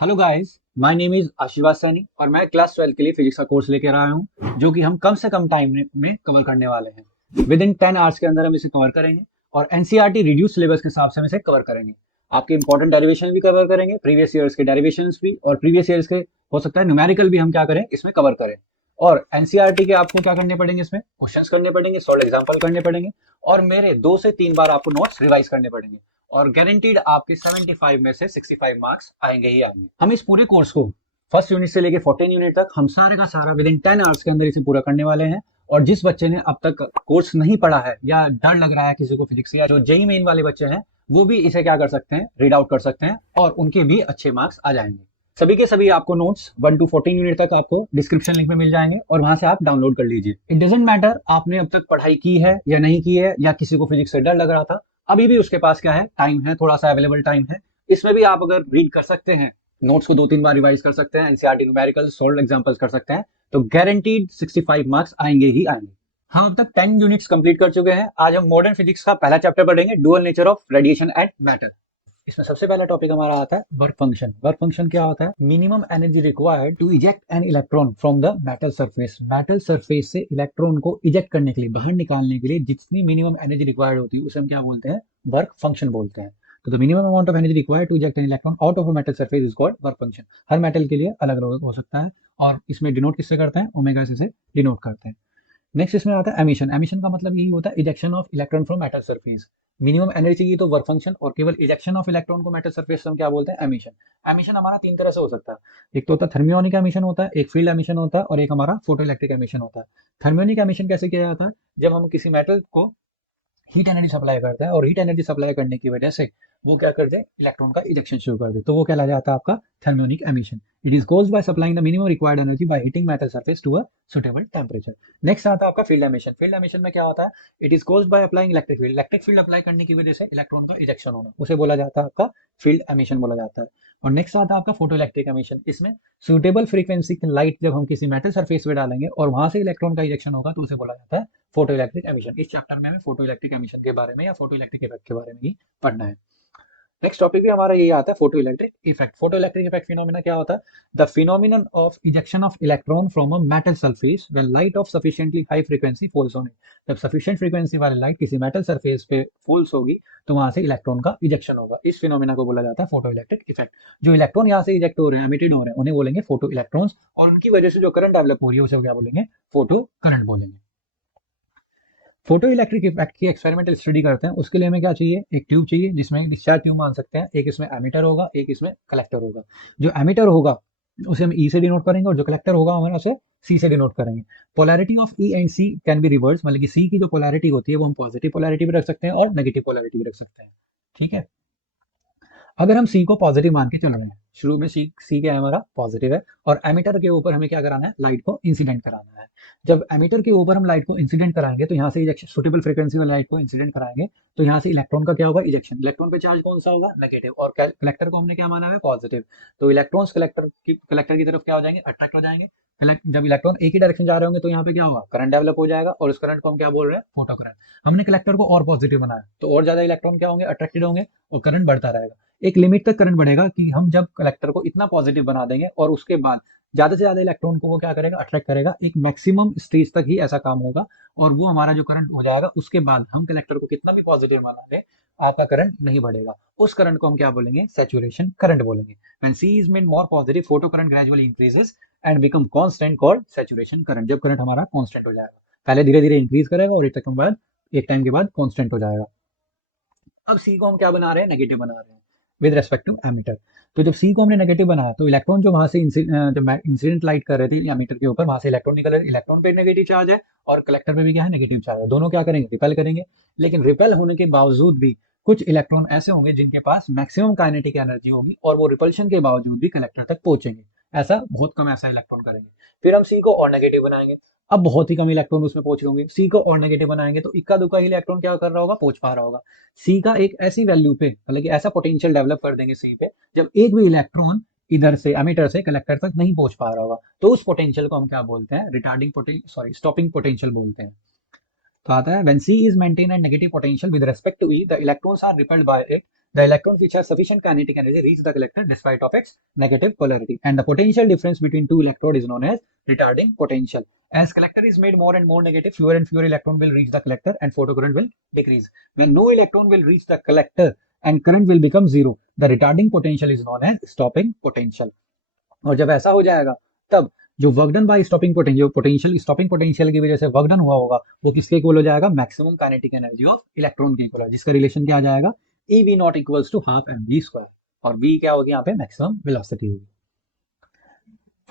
Hello guys, my name is आशीर्वाद सैनी और मैं क्लास 12 के लिए फिजिक्स का कोर्स लेकर आया हूँ जो कि हम कम से कम टाइम में कवर करने वाले हैं। विद इन 10 आवर्स के अंदर हम इसे कवर करेंगे और एनसीईआरटी रिड्यूस सिलेबस के हिसाब से हम इसे कवर करेंगे। आपके इंपॉर्टेंट डेरिवेशन भी कवर करेंगे, प्रीवियस ईयर्स के डेरिवेशंस भी, और प्रीवियस ईयर्स के हो सकता है न्यूमेरिकल भी हम क्या करें इसमें कवर करें। और एनसीईआरटी के आपको क्या करने पड़ेंगे, इसमें क्वेश्चंस करने पड़ेंगे, सॉल्व एग्जांपल करने पड़ेंगे और मेरे 2 से 3 बार आपको नोट्स रिवाइज करने पड़ेंगे। और गारंटीड आपके 75 में से 65 मार्क्स आएंगे ही आएंगे। हम इस पूरे कोर्स को फर्स्ट यूनिट से लेके 14 यूनिट तक हम सारे का सारा विद इन 10 आवर्स के अंदर इसे पूरा करने वाले हैं। और जिस बच्चे ने अब तक कोर्स नहीं पढ़ा है या डर लग रहा है किसी को फिजिक्स से, या जो जेई मेन वाले बच्चे हैं, वो भी इसे क्या कर सकते हैं, रीड आउट कर सकते हैं और उनके भी अच्छे मार्क्स आ जाएंगे। सभी के सभी आपको नोट्स 1 to 14 यूनिट तक आपको डिस्क्रिप्शन लिंक में मिल जाएंगे और वहां से आप डाउनलोड कर लीजिए। इट डजेंट मैटर आपने अब तक पढ़ाई की है या नहीं की है, या किसी को फिजिक्स से डर लग रहा था, अभी भी उसके पास क्या है, टाइम है, थोड़ा सा अवेलेबल टाइम है। इसमें भी आप अगर रीड कर सकते हैं, नोट्स को 2-3 बार रिवाइज कर सकते हैं, एनसीईआरटी न्यूमेरिकल सॉल्व एग्जांपल्स कर सकते हैं, तो गारंटीड 65 मार्क्स आएंगे ही आएंगे। हम अब तक 10 यूनिट्स कंप्लीट कर चुके हैं। आज हम मॉडर्न फिजिक्स का पहला चैप्टर पढ़ेंगे, dual nature of radiation and matter. इसमें सबसे पहला टॉपिक हमारा आता है वर्क फंक्शन। वर्क फंक्शन क्या होता है? Minimum energy required to eject an electron from the metal surface. Metal surface से इलेक्ट्रॉन को इजेक्ट करने के लिए, बाहर निकालने के लिए जितनी मिनिमम एनर्जी रिक्वायर्ड होती है उसे हम क्या बोलते हैं? वर्क फंक्शन बोलते हैं। तो the minimum amount of energy required to eject an electron out of a metal surface is called work function. हर मेटल के लिए अलग अलग हो सकता है और इसमें डिनोट किससे करते हैं? ओमेगा से डिनोट करते हैं। नेक्स्ट इसमें आता है एमिशन। एमिशन का मतलब यही होता है ejection of electron from metal surface. Minimum energy चाहिए तो वर्क फंक्शन, और केवल इजेक्शन ऑफ इलेक्ट्रॉन को मेटल सरफेस से हम क्या बोलते हैं? एमिशन। एमिशन हमारा 3 तरह से हो सकता है। एक तो होता है थर्मियोनिक एमिशन होता है, एक फील्ड एमिशन होता है और एक हमारा फोटो इलेक्ट्रिक एमिशन होता है। थर्मियोनिक एमिशन कैसे किया जाता है? जब हम किसी मेटल को हीट एनर्जी सप्लाई करता है और हीट एनर्जी सप्लाई करने की वजह से वो क्या कर दे, इलेक्ट्रॉन का इजेक्शन शुरू कर दे, तो वो कहला जाता है आपका thermionic emission. It is caused by supplying the minimum required energy by heating metal surface to a suitable temperature. Next आता है आपका फील्ड एमिशन। फील्ड एमिशन में क्या होता है? It is caused by applying electric field. Electric field apply करने की वजह से इलेक्ट्रॉन का इजेक्शन होना, उसे बोला जाता है आपका फील्ड एमिशन बोला जाता है। और नेक्स्ट आता है आपका फोटो इलेक्ट्रिक एमिशन। इसमें सुटेबल फ्रीक्वेंसी की लाइट जब हम किसी मेटल सरफेस पे डालेंगे और वहां से इलेक्ट्रॉन का इजेक्शन होगा तो उसे बोला जाता है फोटो इलेक्ट्रिक एमिशन। इस चैप्टर में हमें फोटो इलेक्ट्रिक एमिशन के बारे में या फोटो इलेक्ट्रिक इफेक्ट के बारे में ही पढ़ना है। नेक्स्ट टॉपिक भी हमारा यही आता है, photo electric effect. Photo electric effect phenomena क्या होता है? The phenomenon of ejection of electron from a metal surface when light of sufficiently high frequency falls on it. जब सफिशिएंट फ्रीक्वेंसी वाली लाइट किसी मेटल सरफेस पे falls होगी तो वहां से इलेक्ट्रॉन का इजेक्शन होगा। इस फिनोमिना को बोला जाता है फोटो इलेक्ट्रिक इफेक्ट। जो इलेक्ट्रॉन यहाँ से इजेक्ट हो रहे हैं, एमिटेड हो रहे हैं, उन्हें बोलेंगे फोटो इलेक्ट्रॉन्स, और उनकी वजह से जो करंट डेवलप हो रही है उसे क्या बोलेंगे? फोटो करंट बोलेंगे। फोटो इलेक्ट्रिक इफेक्ट की एक्सपेरिमेंटल स्टडी करते हैं, उसके लिए हमें क्या चाहिए? एक ट्यूब चाहिए जिसमें डिस्चार्ज ट्यूब मान सकते हैं। एक इसमें एमीटर होगा, एक इसमें कलेक्टर होगा। जो एमीटर होगा उसे हम ई से डिनोट करेंगे और जो कलेक्टर होगा हमारा उसे सी से डिनोट करेंगे। Polarity of E and C can be reverse, मतलब कि सी की जो पोलैरिटी होती है वो हम पॉजिटिव पोलैरिटी भी रख सकते हैं और नेगेटिव पोलैरिटी भी रख सकते हैं। ठीक है। अगर हम सी को पॉजिटिव मान के चल रहे हैं, शुरू में सी क्या है हमारा? पॉजिटिव है, और एमीटर के ऊपर हमें क्या कराना है? लाइट को इंसिडेंट कराना है। जब एमीटर के ऊपर हम लाइट को इंसिडेंट कराएंगे तो यहाँ से इजेक्शन, सुटेबल फ्रीक्वेंसी वाली लाइट को इंसिडेंट कराएंगे तो यहाँ से इलेक्ट्रॉन का क्या होगा? इजेक्शन। इलेक्ट्रॉन पे चार्ज कौन सा होगा? नेगेटिव। और कलेक्टर को हमने क्या माना है? पॉजिटिव। तो इलेक्ट्रॉन्स कलेक्टर की तरफ क्या हो जाएंगे? अट्रैक्ट हो जाएंगे। जब इलेक्ट्रॉन एक ही डायरेक्शन जा रहे होंगे तो यहाँ पे क्या होगा? करंट डेवलप हो जाएगा, और उस करंट को हम क्या बोल रहे हैं? Photo current. हमने कलेक्टर को और पॉजिटिव बनाया तो और ज्यादा इलेक्ट्रॉन क्या होंगे? अट्रैक्टेड होंगे और करंट बढ़ता रहेगा। एक लिमिट तक करंट बढ़ेगा कि हम जब कलेक्टर को इतना पॉजिटिव बना देंगे और उसके बाद ज्यादा से ज्यादा इलेक्ट्रॉन को वो क्या करेगा? अट्रैक्ट करेगा। एक मैक्सिमम स्टेज तक ही ऐसा काम होगा, और वो हमारा जो करंट हो जाएगा उसके बाद हम कलेक्टर को कितना भी पॉजिटिव बना दें, आपका करंट नहीं बढ़ेगा। उस करंट को हम क्या बोलेंगे? सैचुरेशन करंट बोलेंगे। When C is made more positive, photo current gradually increases and become constant called saturation current। जब करंट हमारा कांस्टेंट हो जाएगा, पहले धीरे धीरे इंक्रीज करेगा और एक टाइम के बाद कांस्टेंट हो जाएगा। अब सी को हम क्या बना रहे हैं? नेगेटिव बना रहे हैं विद रेस्पेक्ट टू एमीटर। तो जब सी को हमने नेगेटिव बनाया तो इलेक्ट्रॉन जो वहां से जब इंसिडेंट लाइट कर रहे थे एमीटर के ऊपर, वहां से इलेक्ट्रॉन निकल रहे, इलेक्ट्रॉन पे नेगेटिव चार्ज है और कलेक्टर पे भी क्या है? नेगेटिव चार्ज है। दोनों क्या करेंगे? रिपेल करेंगे। लेकिन रिपेल होने के बावजूद भी कुछ इलेक्ट्रॉन ऐसे होंगे जिनके पास मैक्सिमम काइनेटिक एनर्जी होगी और वो रिपल्शन के बावजूद भी कलेक्टर तक पहुंचेंगे। ऐसा बहुत कम ऐसा इलेक्ट्रॉन करेंगे। फिर हम सी को और नेगेटिव बनाएंगे। अब बहुत ही कम इलेक्ट्रॉन उसमें पहुंच रहे होंगे। सी को और नेगेटिव बनाएंगे तो इक्का दुक्का ही इलेक्ट्रॉन क्या कर रहा होगा? पहुंच पा रहा होगा। सी का एक ऐसी वैल्यू पे, मतलब कि ऐसा पोटेंशियल डेवलप कर देंगे सी पे, जब एक भी इलेक्ट्रॉन इधर से एमीटर से कलेक्टर तक नहीं पहुंच पा रहा होगा, तो उस पोटेंशियल को हम क्या बोलते हैं? Retarding potential, sorry, stopping potential बोलते हैं। तो आता है when C is maintained at negative potential with respect to E, the electrons are repelled by it, The electron which has sufficient kinetic energy reach the collector despite of its negative polarity, and the potential difference between two electrodes is known as retarding potential. As collector is made more and more negative, fewer and fewer electron will reach the collector and photocurrent will decrease. When no electron will reach the collector and current will become zero, the retarding potential is known as stopping potential. और जब ऐसा हो जाएगा तब जो work done by stopping potential, potential stopping potential की वजह से वर्क डन हुआ होगा, वो किसके इक्वल हो जाएगा? Maximum kinetic energy of electron के इक्वल, जिसका रिलेशन क्या आ जाएगा? E V not equals to half M we square, और वी क्या होगी यहाँ पे? मैक्सिमम वेलोसिटी होगी।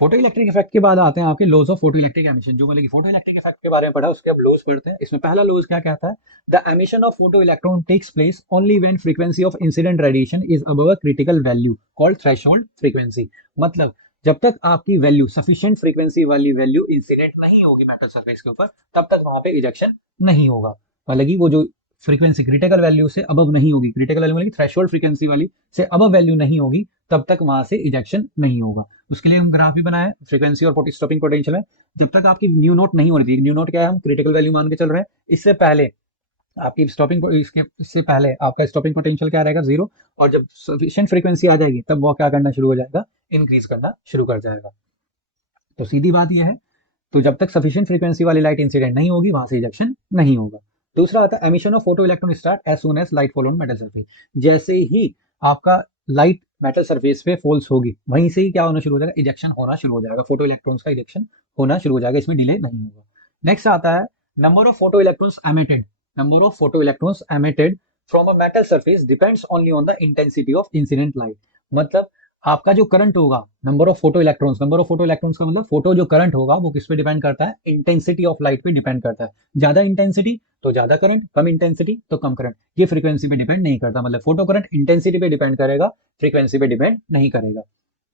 फोटो इलेक्ट्रिक इफेक्ट के बाद आते हैं आपके laws of photo electric emission. जो बोले कि फोटो इलेक्ट्रिक इफेक्ट के बारे में पढ़ा, उसके अब लॉज पढ़ते हैं। इसमें पहला लॉज क्या कहता है? The emission of photo electron takes place only when frequency of incident radiation is above a critical value called threshold frequency. मतलब जब तक आपकी वैल्यू सफिशिएंट फ्रीक्वेंसी वाली वैल्यू इंसिडेंट नहीं होगी मेटल सरफेस के ऊपर, तब तक वहां पे इजेक्शन नहीं होगा। मतलब कि वो जो फ्रीक्वेंसी क्रिटिकल वैल्यू से अबव नहीं होगी, क्रिटिकल वैल्यू मतलब थ्रेशोल्ड फ्रीक्वेंसी वाली से अबव वैल्यू नहीं होगी, तब तक वहां से इजेक्शन नहीं होगा। उसके लिए हम ग्राफ भी बनाए फ्रीक्वेंसी और स्टॉपिंग पोटेंशियल है। जब तक आपकी न्यू नोट नहीं हो रही थी, न्यू नोट क्या है? हम क्रिटिकल वैल्यू मान के चल रहे हैं। इससे पहले आपकी इससे पहले आपका स्टॉपिंग पोटेंशियल क्या रहेगा? जीरो। और जब सफिशिएंट फ्रीक्वेंसी आ जाएगी तब वो क्या करना शुरू हो जाएगा? इंक्रीज करना शुरू कर जाएगा। तो सीधी बात यह है, तो जब तक सफिशिएंट फ्रीक्वेंसी वाली लाइट इंसिडेंट नहीं होगी, वहां से इजेक्शन नहीं होगा। दूसरा आता है emission of photo electron start as soon as light fall on metal surface. जैसे ही आपका लाइट मेटल सरफेस पे फॉल्स होगी, वहीं से ही क्या होना शुरू हो जाएगा? इजेक्शन होना शुरू हो जाएगा। फोटो इलेक्ट्रॉन्स का इजेक्शन होना शुरू हो जाएगा, इसमें डिले नहीं होगा। नेक्स्ट आता है number of photo electrons emitted. Number of photoelectrons emitted from a metal surface depends only on the intensity of incident light। मतलब आपका जो करंट होगा, नंबर ऑफ फोटो इलेक्ट्रॉन्स का मतलब फोटो जो करंट होगा वो किस पे डिपेंड करता है? इंटेंसिटी ऑफ लाइट पे डिपेंड करता है। ज्यादा इंटेंसिटी तो ज्यादा करंट, कम इंटेंसिटी तो कम करंट। ये फ्रीक्वेंसी पे डिपेंड नहीं करता। मतलब फोटो करंट इंटेंसिटी पे डिपेंड करेगा, फ्रीक्वेंसी पे डिपेंड नहीं करेगा।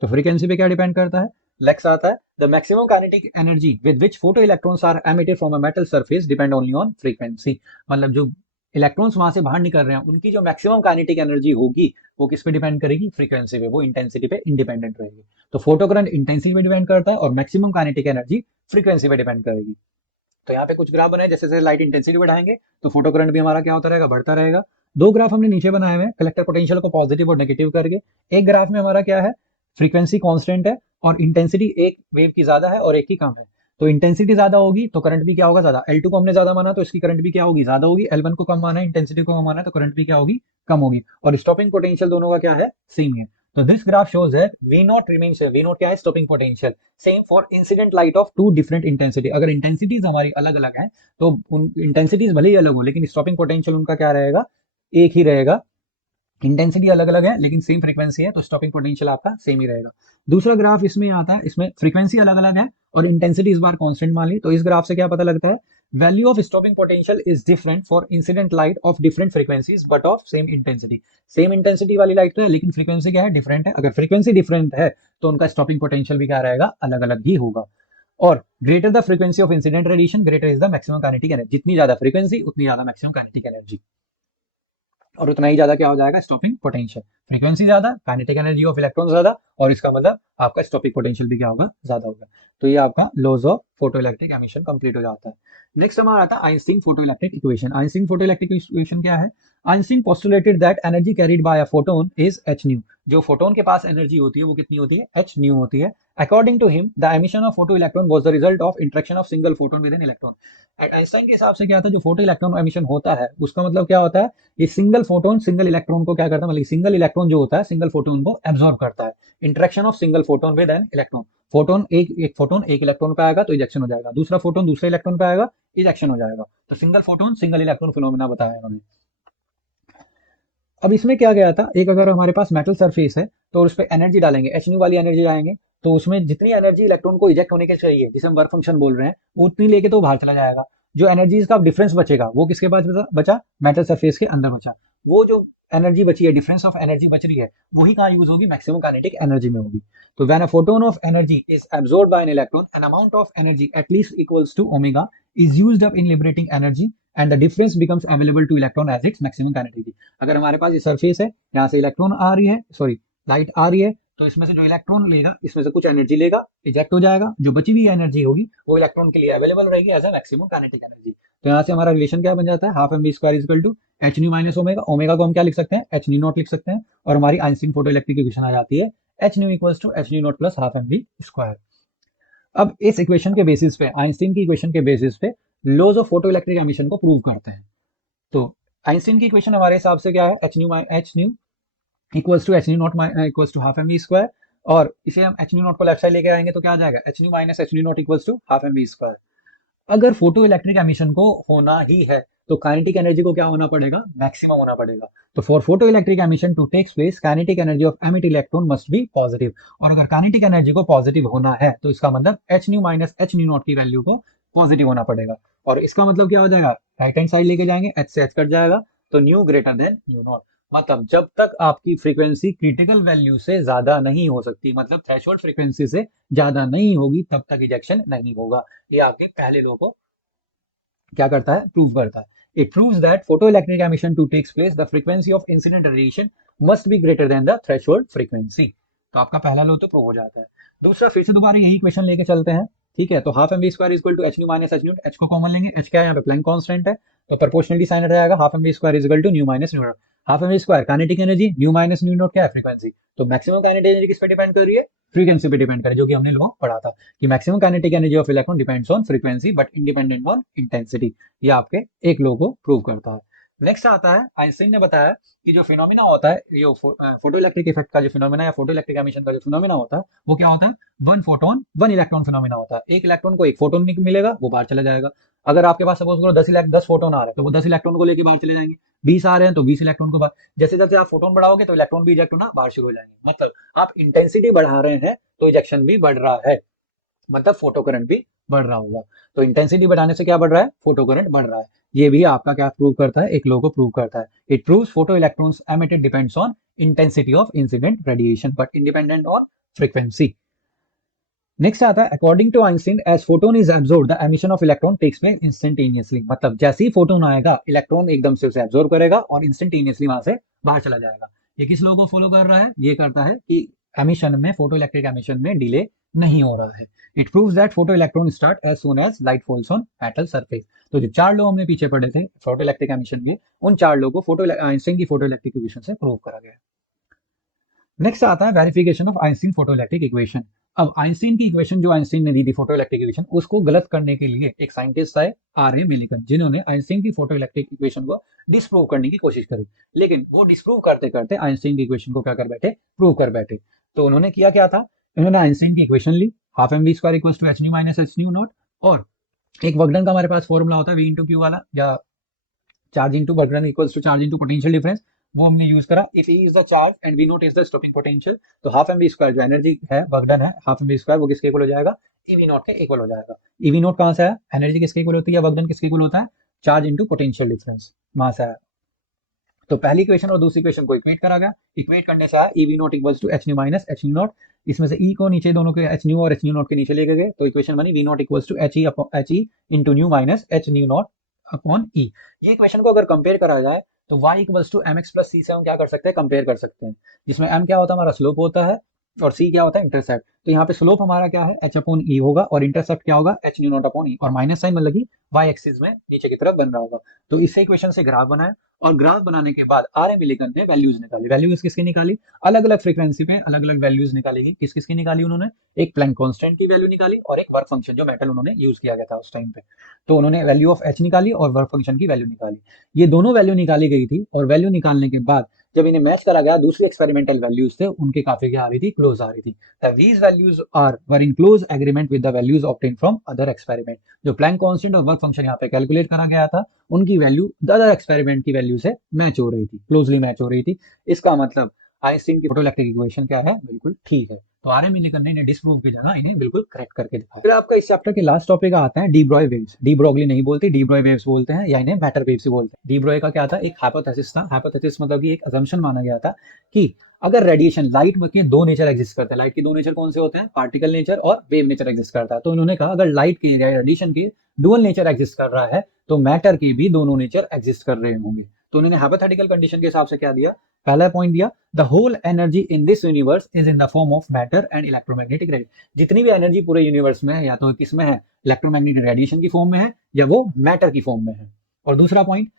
तो फ्रीक्वेंसी पे क्या डिपेंड करता है? नेक्स्ट आता है the maximum kinetic energy with which photo electrons are emitted from a metal surface depend only on frequency. मतलब जो इलेक्ट्रॉन्स वहां से बाहर निकल रहे हैं, उनकी जो मैक्सिमम काइनेटिक एनर्जी होगी वो किस पे डिपेंड करेगी? फ्रीक्वेंसी पे। वो इंटेंसिटी पे इंडिपेंडेंट रहेगी। तो फोटो करंट इंटेंसिटी पे डिपेंड करता है और मैक्सिमम काइनेटिक एनर्जी फ्रीक्वेंसी पे डिपेंड करेगी। तो यहाँ पे कुछ ग्राफ बनाए, जैसे जैसे लाइट इंटेंसिटी बढ़ाएंगे तो फोटो करंट भी हमारा क्या होता रहेगा? बढ़ता रहेगा। दो ग्राफ हमने नीचे बनाए हुए हैं कलेक्टर पोटेंशियल को पॉजिटिव और नेगेटिव करके। एक ग्राफ में हमारा क्या है? फ्रीक्वेंसी कांस्टेंट है और इंटेंसिटी एक वेव की ज्यादा है और एक की कम है। तो इंटेंसिटी ज्यादा होगी तो करंट भी क्या होगा? ज्यादा। L2 को हमने ज्यादा माना तो इसकी करंट भी क्या होगी? ज्यादा होगी। L1 को कम माना है, इंटेंसिटी को कम माना है, तो करंट भी क्या होगी? कम होगी। और स्टॉपिंग पोटेंशियल दोनों का क्या है? सेम है। तो this graph shows that V naught remains, V naught क्या है? Stopping potential same for incident light of two different intensity. अगर इंटेंसिटीज हमारी अलग अलग है तो उन इंटेंसिटीज भले ही अलग हो, लेकिन स्टॉपिंग पोटेंशियल उनका क्या रहेगा? एक ही रहेगा। इंटेंसिटी अलग अलग है लेकिन सेम फ्रीक्वेंसी है, तो स्टॉपिंग पोटेंशियल आपका सेम ही रहेगा। दूसरा ग्राफ इसमें आता है, इसमें फ्रीक्वेंसी अलग अलग है और इंटेंसिटी इस बार कांस्टेंट मान ली। तो इस ग्राफ से क्या पता लगता है? Value of stopping potential is different for incident light of different frequencies but of same intensity. Same intensity वाली लाइट तो है लेकिन फ्रीक्वेंसी क्या है? डिफरेंट है। अगर फ्रीक्वेंसी डिफरेंट है तो उनका स्टॉपिंग पोटेंशियल भी क्या रहेगा? अलग अलग ही होगा। और greater the frequency of incident radiation greater is the maximum kinetic energy. जितनी ज्यादा फ्रीक्वेंसी उतनी ज्यादा मैक्सिमम काइनेटिक एनर्जी, और उतना ही ज्यादा क्या हो जाएगा? Stopping potential. फ्रीक्वेंसी ज्यादा, काइनेटिक एनर्जी ऑफ इलेक्ट्रॉन ज्यादा, और इसका मतलब आपका स्टॉपिंग पोटेंशियल भी क्या होगा? ज्यादा होगा। तो ये आपका laws of photo electric emission complete हो जाता है। नेक्स्ट हमारा आता है Einstein photo electric equation. Einstein photo electric equation क्या है? Einstein postulated that energy carried by a photon is h nu. जो फोटोन के पास एनर्जी होती है वो कितनी होती है? h न्यू होती है। According to him the emission of photo electron was the result of interaction of single photon with an electron. Einstein के हिसाब से क्या था? जो फोटो इलेक्ट्रॉन एमिशन होता है उसका मतलब क्या होता है? ये सिंगल फोटोन सिंगल इलेक्ट्रॉन को क्या करता है? मतलब सिंगल इलेक्ट्रॉन जो होता है सिंगल फोटोन को एब्जॉर्ब करता है। Interaction of single photon with an electron. Photon एक फोटोन एक इलेक्ट्रॉन पे आएगा तो इजेक्शन हो जाएगा, दूसरा फोटोन दूसरे इलेक्ट्रॉन पे आएगा, इजेक्शन हो जाएगा। तो single photon single electron phenomena बताया उन्होंने। अब इसमें क्या गया था? एक अगर हमारे पास मेटल सरफेस है तो उस पर एनर्जी डालेंगे, एच न्यू वाली एनर्जी डालेंगे, तो उसमें जितनी एनर्जी इलेक्ट्रॉन को इजेक्ट होने के चाहिए, जिसे हम वर्क फंक्शन बोल रहे हैं, उतनी लेके तो बाहर चला जाएगा। जो एनर्जी का डिफरेंस बचेगा वो किसके पास बचा? मेटल सरफेस के अंदर बचा। वो जो एनर्जी बची है, डिफरेंस ऑफ एनर्जी बच रही है, वही कहाँ यूज होगी? मैक्सिमम काइनेटिक एनर्जी में होगी। तो when a photon of energy is absorbed by an electron, an amount of energy at least equals to omega is used up in liberating energy and the difference becomes available to electron as its maximum kinetic. अगर हमारे पास ये surface है, यहाँ से electron आ रही है, sorry light आ रही है, तो इसमें से जो इलेक्ट्रॉन लेगा, इसमें से कुछ एनर्जी लेगा, इजेक्ट हो जाएगा। जो बची हुई एनर्जी होगी वो इलेक्ट्रॉन के लिए अवेलेबल रहेगी as a maximum kinetic energy. तो यहाँ से हमारा रिलेशन क्या बन जाता है, half M we square equal to h nu minus omega. Omega को हम क्या लिख सकते हैं, एच न्यू नॉट लिख सकते हैं, और हमारी आइंस्टीन फोटो इलेक्ट्रिक इक्वेशन आ जाती है h nu equals to h nu not plus half M we square. अब इस इक्वेशन के बेसिस पे, आइंस्टीन की इक्वेशन के बेसिस पे laws of photo electric emission को प्रूव करते हैं। तो आइंस्टीन की इक्वेशन हमारे हिसाब से क्या है, h nu equals to h nu not equals to half M we square, और इसे हम एच न्यू नॉट को लेफ्ट साइड लेके आएंगे तो क्या आ जाएगा, h nu minus h nu not equals to half M we square. अगर फोटो इलेक्ट्रिक एमिशन को होना ही है तो काइनेटिक एनर्जी को क्या होना पड़ेगा, मैक्सिमम होना पड़ेगा। तो for photo electric emission to takes place kinetic energy of emit electron must be positive, और अगर काइनेटिक एनर्जी को पॉजिटिव होना है तो इसका मतलब H nu minus h nu not की वैल्यू को पॉजिटिव होना पड़ेगा। और इसका मतलब क्या हो जाएगा, राइट हैंड साइड लेके जाएंगे, एच से एच कट जाएगा, तो new greater than new not. मतलब जब तक आपकी फ्रीक्वेंसी क्रिटिकल वैल्यू से ज्यादा नहीं हो सकती, मतलब थ्रेशोल्ड फ्रीक्वेंसी से ज्यादा नहीं होगी, तब तक इजेक्शन नहीं होगा। ये आपके पहले लॉ को क्या करता है, प्रूव करता है। It proves that photoelectric emission to takes place the frequency of incident radiation must be greater than the threshold frequency. तो आपका पहला लॉ तो प्रूव हो जाता है। दूसरा, फिर से दोबारा यही इक्वेशन लेके चलते हैं, ठीक है। तो half M we square equal to h nu minus h nu, h को कॉमन लेंगे, एच क्या है यहाँ पे, प्लैंक कांस्टेंट है, तो प्रोपोर्शनली साइन हट जाएगा, half M we square equal to nu minus nu not. Half M we square kinetic energy, nu minus nu not क्या है, फ्रीक्वेंसी। तो मैक्सिमम काइनेटिक एनर्जी किस पे डिपेंड कर रही है, फ्रीक्वेंसी पे डिपेंड करे, जो कि हमने लॉ पढ़ा था कि maximum kinetic energy of electron depends on frequency but independent on intensity. ये आपके एक लॉ को प्रूव करता है। नेक्स्ट आता है, आइंस्टाइन ने बताया कि जो फिनोमिना होता है, ये फोटो इलेक्ट्रिक इफेक्ट का जो फिनोमिना या फोटो इलेक्ट्रिक एमिशन का जो फिनोमिना होता है, वो क्या होता है, one photon one electron phenomena होता है। एक इलेक्ट्रॉन को एक फोटोन मिलेगा, वो बाहर चला जाएगा। अगर आपके पास सपोज करो 10 फोटोन आ रहे हैं तो वो 10 इलेक्ट्रॉन को लेके बाहर चले जाएंगे, 20 आ रहे हैं तो 20 इलेक्ट्रॉन को बाहर। जैसे जैसे आप फोटोन बढ़ाओगे तो इलेक्ट्रॉन भी इजेक्ट होना बाहर शुरू हो जाएंगे। मतलब आप इंटेंसिटी बढ़ा रहे हैं तो इजेक्शन भी बढ़ रहा है, मतलब फोटो करंट भी बढ़ रहा होगा। तो इंटेंसिटी बढ़ाने से क्या बढ़ रहा है, फोटो करंट बढ़ रहा है। ये भी आपका क्या प्रूव करता है, एक लॉ को प्रूव करता है। It proves photo electrons emitted depends on intensity of incident radiation but independent on frequency. Next आता है, according to Einstein as photon is absorb the emission of electron takes place instantaneously. मतलब जैसे ही photon आएगा electron एकदम से उसे absorb करेगा और इंस्टेंटेनियसली वहां से बाहर चला जाएगा। ये किस लॉ को फॉलो कर रहा है, ये करता है कि एमिशन में, फोटो इलेक्ट्रिक एमिशन में डिले नहीं हो रहा है। It proves that photo electron start as soon as light falls on metal surface. तो जो चार लॉ हमने पीछे पढ़े थे फोटो इलेक्ट्रिक एमिशन के, उन चार लॉ को आइंस्टाइन की फोटो इलेक्ट्रिक इक्वेशन से प्रूव करा गया। नेक्स्ट आता है verification of Einstein photo electric equation. अब आइंस्टीन की इक्वेशन जो आइंस्टीन ने दी थी फोटो इलेक्ट्रिक इक्वेशन, उसको गलत करने के लिए एक साइंटिस्ट आए, आर ए मिलिकन, जिन्होंने आइंस्टीन की फोटो इलेक्ट्रिक इक्वेशन को डिस्प्रूव करने की कोशिश करी। लेकिन वो डिस्प्रूव करते करते आइंस्टीन की इक्वेशन को क्या कर बैठे, प्रूव कर बैठे। तो उन्होंने किया क्या था, उन्होंने आइंस्टीन की इक्वेशन ली, half M we square equals to h nu minus h nu not, और एक वर्क डन का हमारे पास फॉर्मूला होता है वी इंटू क्यू वाला, या charge into work done equals to charge into potential difference, वो हमने यूज करा। If e is the charge and v not is the stopping potential, तो हाफ एम वी स्क्वायर जो energy है, work done है, half M we square वो किसके equal हो जाएगा, ईवी नॉट के इक्वल हो जाएगा। ईवी नॉट कहां से आया, एनर्जी किसके इक्वल होती है, वर्क डन किसके इक्वल होता है, चार्ज इंटू पोटेंशियल डिफरेंस, वहां से आया। तो पहली इक्वेशन और दूसरी इक्वेशन को इक्वेट करा गया, इक्वेट करने से आया eV not equals to h nu minus h nu not. इसमें से ई को नीचे दोनों के एच न्यू और एच न्यू नॉट के नीचे लेके गए, तो इक्वेशन बनी v not equals to h e into nu minus h nu not upon e. ये इक्वेशन को अगर कंपेयर करा जाए तो y equals to m x plus c से हम क्या कर सकते हैं, कंपेयर कर सकते हैं, जिसमें m क्या होता है, हमारा स्लोप होता है, और c क्या होता है, इंटरसेप्ट। तो यहाँ पे स्लोप हमारा क्या है, h अपॉन ई होगा, और इंटरसेप्ट क्या होगा, h न्यू नॉट अपॉन ई, और माइनस साइन मतलब y एक्सिस में नीचे की तरफ बन रहा होगा। तो इससे इक्वेशन से ग्राफ बनाया, और ग्राफ बनाने के बाद आर एम मिलिकन ने वैल्यूज निकाली। वैल्यूज किसकी निकाली, अलग अलग फ्रीक्वेंसी पे अलग अलग वैल्यूज निकाली गई। किस किसकी निकाली उन्होंने, एक प्लैंक कांस्टेंट की वैल्यू निकाली और एक वर्क फंक्शन जो मेटल उन्होंने यूज किया गया था उस टाइम पे। तो उन्होंने वैल्यू ऑफ एच निकाली और वर्क फंक्शन की वैल्यू निकाली। ये दोनों वैल्यू निकाली गई थी, और वैल्यू निकालने के बाद जब इन्हें मैच करा गया दूसरी एक्सपेरिमेंटल वैल्यूज थे, उनके काफी क्या आ रही थी, क्लोज आ रही थी। These values were in close agreement with the values obtained from other experiment। जो प्लैंक कांस्टेंट और वर्क फंक्शन यहाँ पे कैलकुलेट करा गया था, उनकी वैल्यू अदर एक्सपेरिमेंट की वैल्यू से मैच हो रही थी, क्लोजली मैच हो रही थी। इसका मतलब आइंस्टीन की फोटो इलेक्ट्रिक इक्वेशन क्या है, बिल्कुल ठीक है। तो आर एम मिलिकन ने इन्हें डिस्प्रूव की जगह इन्हें बिल्कुल करेक्ट करके दिखाया। फिर आपका इस चैप्टर के लास्ट टॉपिक आता है D Broglie waves. De Broglie नहीं बोलते, डी ब्रॉय वेव्स बोलते हैं, या इन्हें मैटर वेव्स ही बोलते हैं। डी ब्रॉय का क्या था, एक हाइपोथेसिस था। हाइपोथेसिस मतलब कि एक असम्पशन माना गया था कि अगर रेडिएशन, लाइट के दो नेचर एग्जिस्ट करते हैं। लाइट के दो नेचर कौन से होते हैं, पार्टिकल नेचर और वेव नेचर एग्जिस्ट करता है। तो उन्होंने कहा अगर लाइट के रेडिएशन के डुअल नेचर एग्जिस्ट कर रहा है तो मैटर के भी दोनों नेचर एग्जिस्ट कर रहे होंगे। तो उन्होंने हाइपोथेटिकल कंडीशन के हिसाब से क्या दिया पहला पॉइंट दिया, the whole energy in this universe is in the form of matter and electromagnetic radiation. जितनी भी एनर्जी पूरे यूनिवर्स में है या तो किस में है, इलेक्ट्रोमैग्नेटिक रेडिएशन की फॉर्म में है या वो मैटर की फॉर्म में है। और दूसरा point,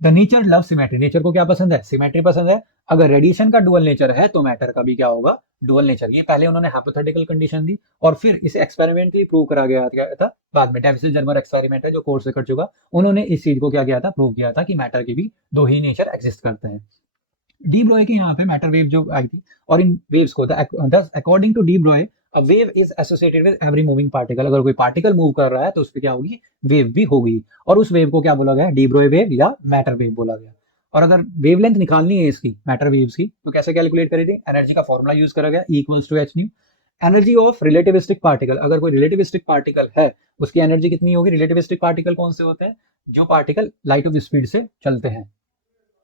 the nature love symmetry, nature को क्या पसंद है, सिमेट्री पसंद है। अगर रेडिएशन का डुअल नेचर है तो मैटर का भी क्या होगा, डुअल नेचर। ये पहले उन्होंने हाइपोथेटिकल कंडीशन दी और फिर इसे एक्सपेरिमेंटली प्रूव करा गया था बाद में। डेविसिस जर्मर एक्सपेरिमेंट है जो कोर्स से कर चुका, उन्होंने इस चीज को क्या किया था, प्रूव किया था कि मैटर के भी दो ही नेचर एग्जिस्ट करते हैं। डी ब्रॉय की यहाँ पे मैटर वेव जो आई थी, और इन वेव्स को according to de Broglie, a wave is associated with every moving particle. अगर कोई पार्टिकल मूव कर रहा है तो उस पर क्या होगी, वेव भी होगी। और उस वेव को क्या बोला गया, डी ब्रॉय वेव या मैटर वेव बोला गया। और अगर वेवलेंथ निकालनी है इसकी, मैटर वेव्स की, तो कैसे कैलकुलेट करी थी, एनर्जी का फॉर्मूला यूज करा गया, E equals to h nu. Energy of relativistic particle, अगर कोई रिलेटिविस्टिक पार्टिकल है उसकी एनर्जी कितनी होगी। रिलेटिविस्टिक पार्टिकल कौन से होते हैं, जो पार्टिकल लाइट ऑफ स्पीड से चलते हैं,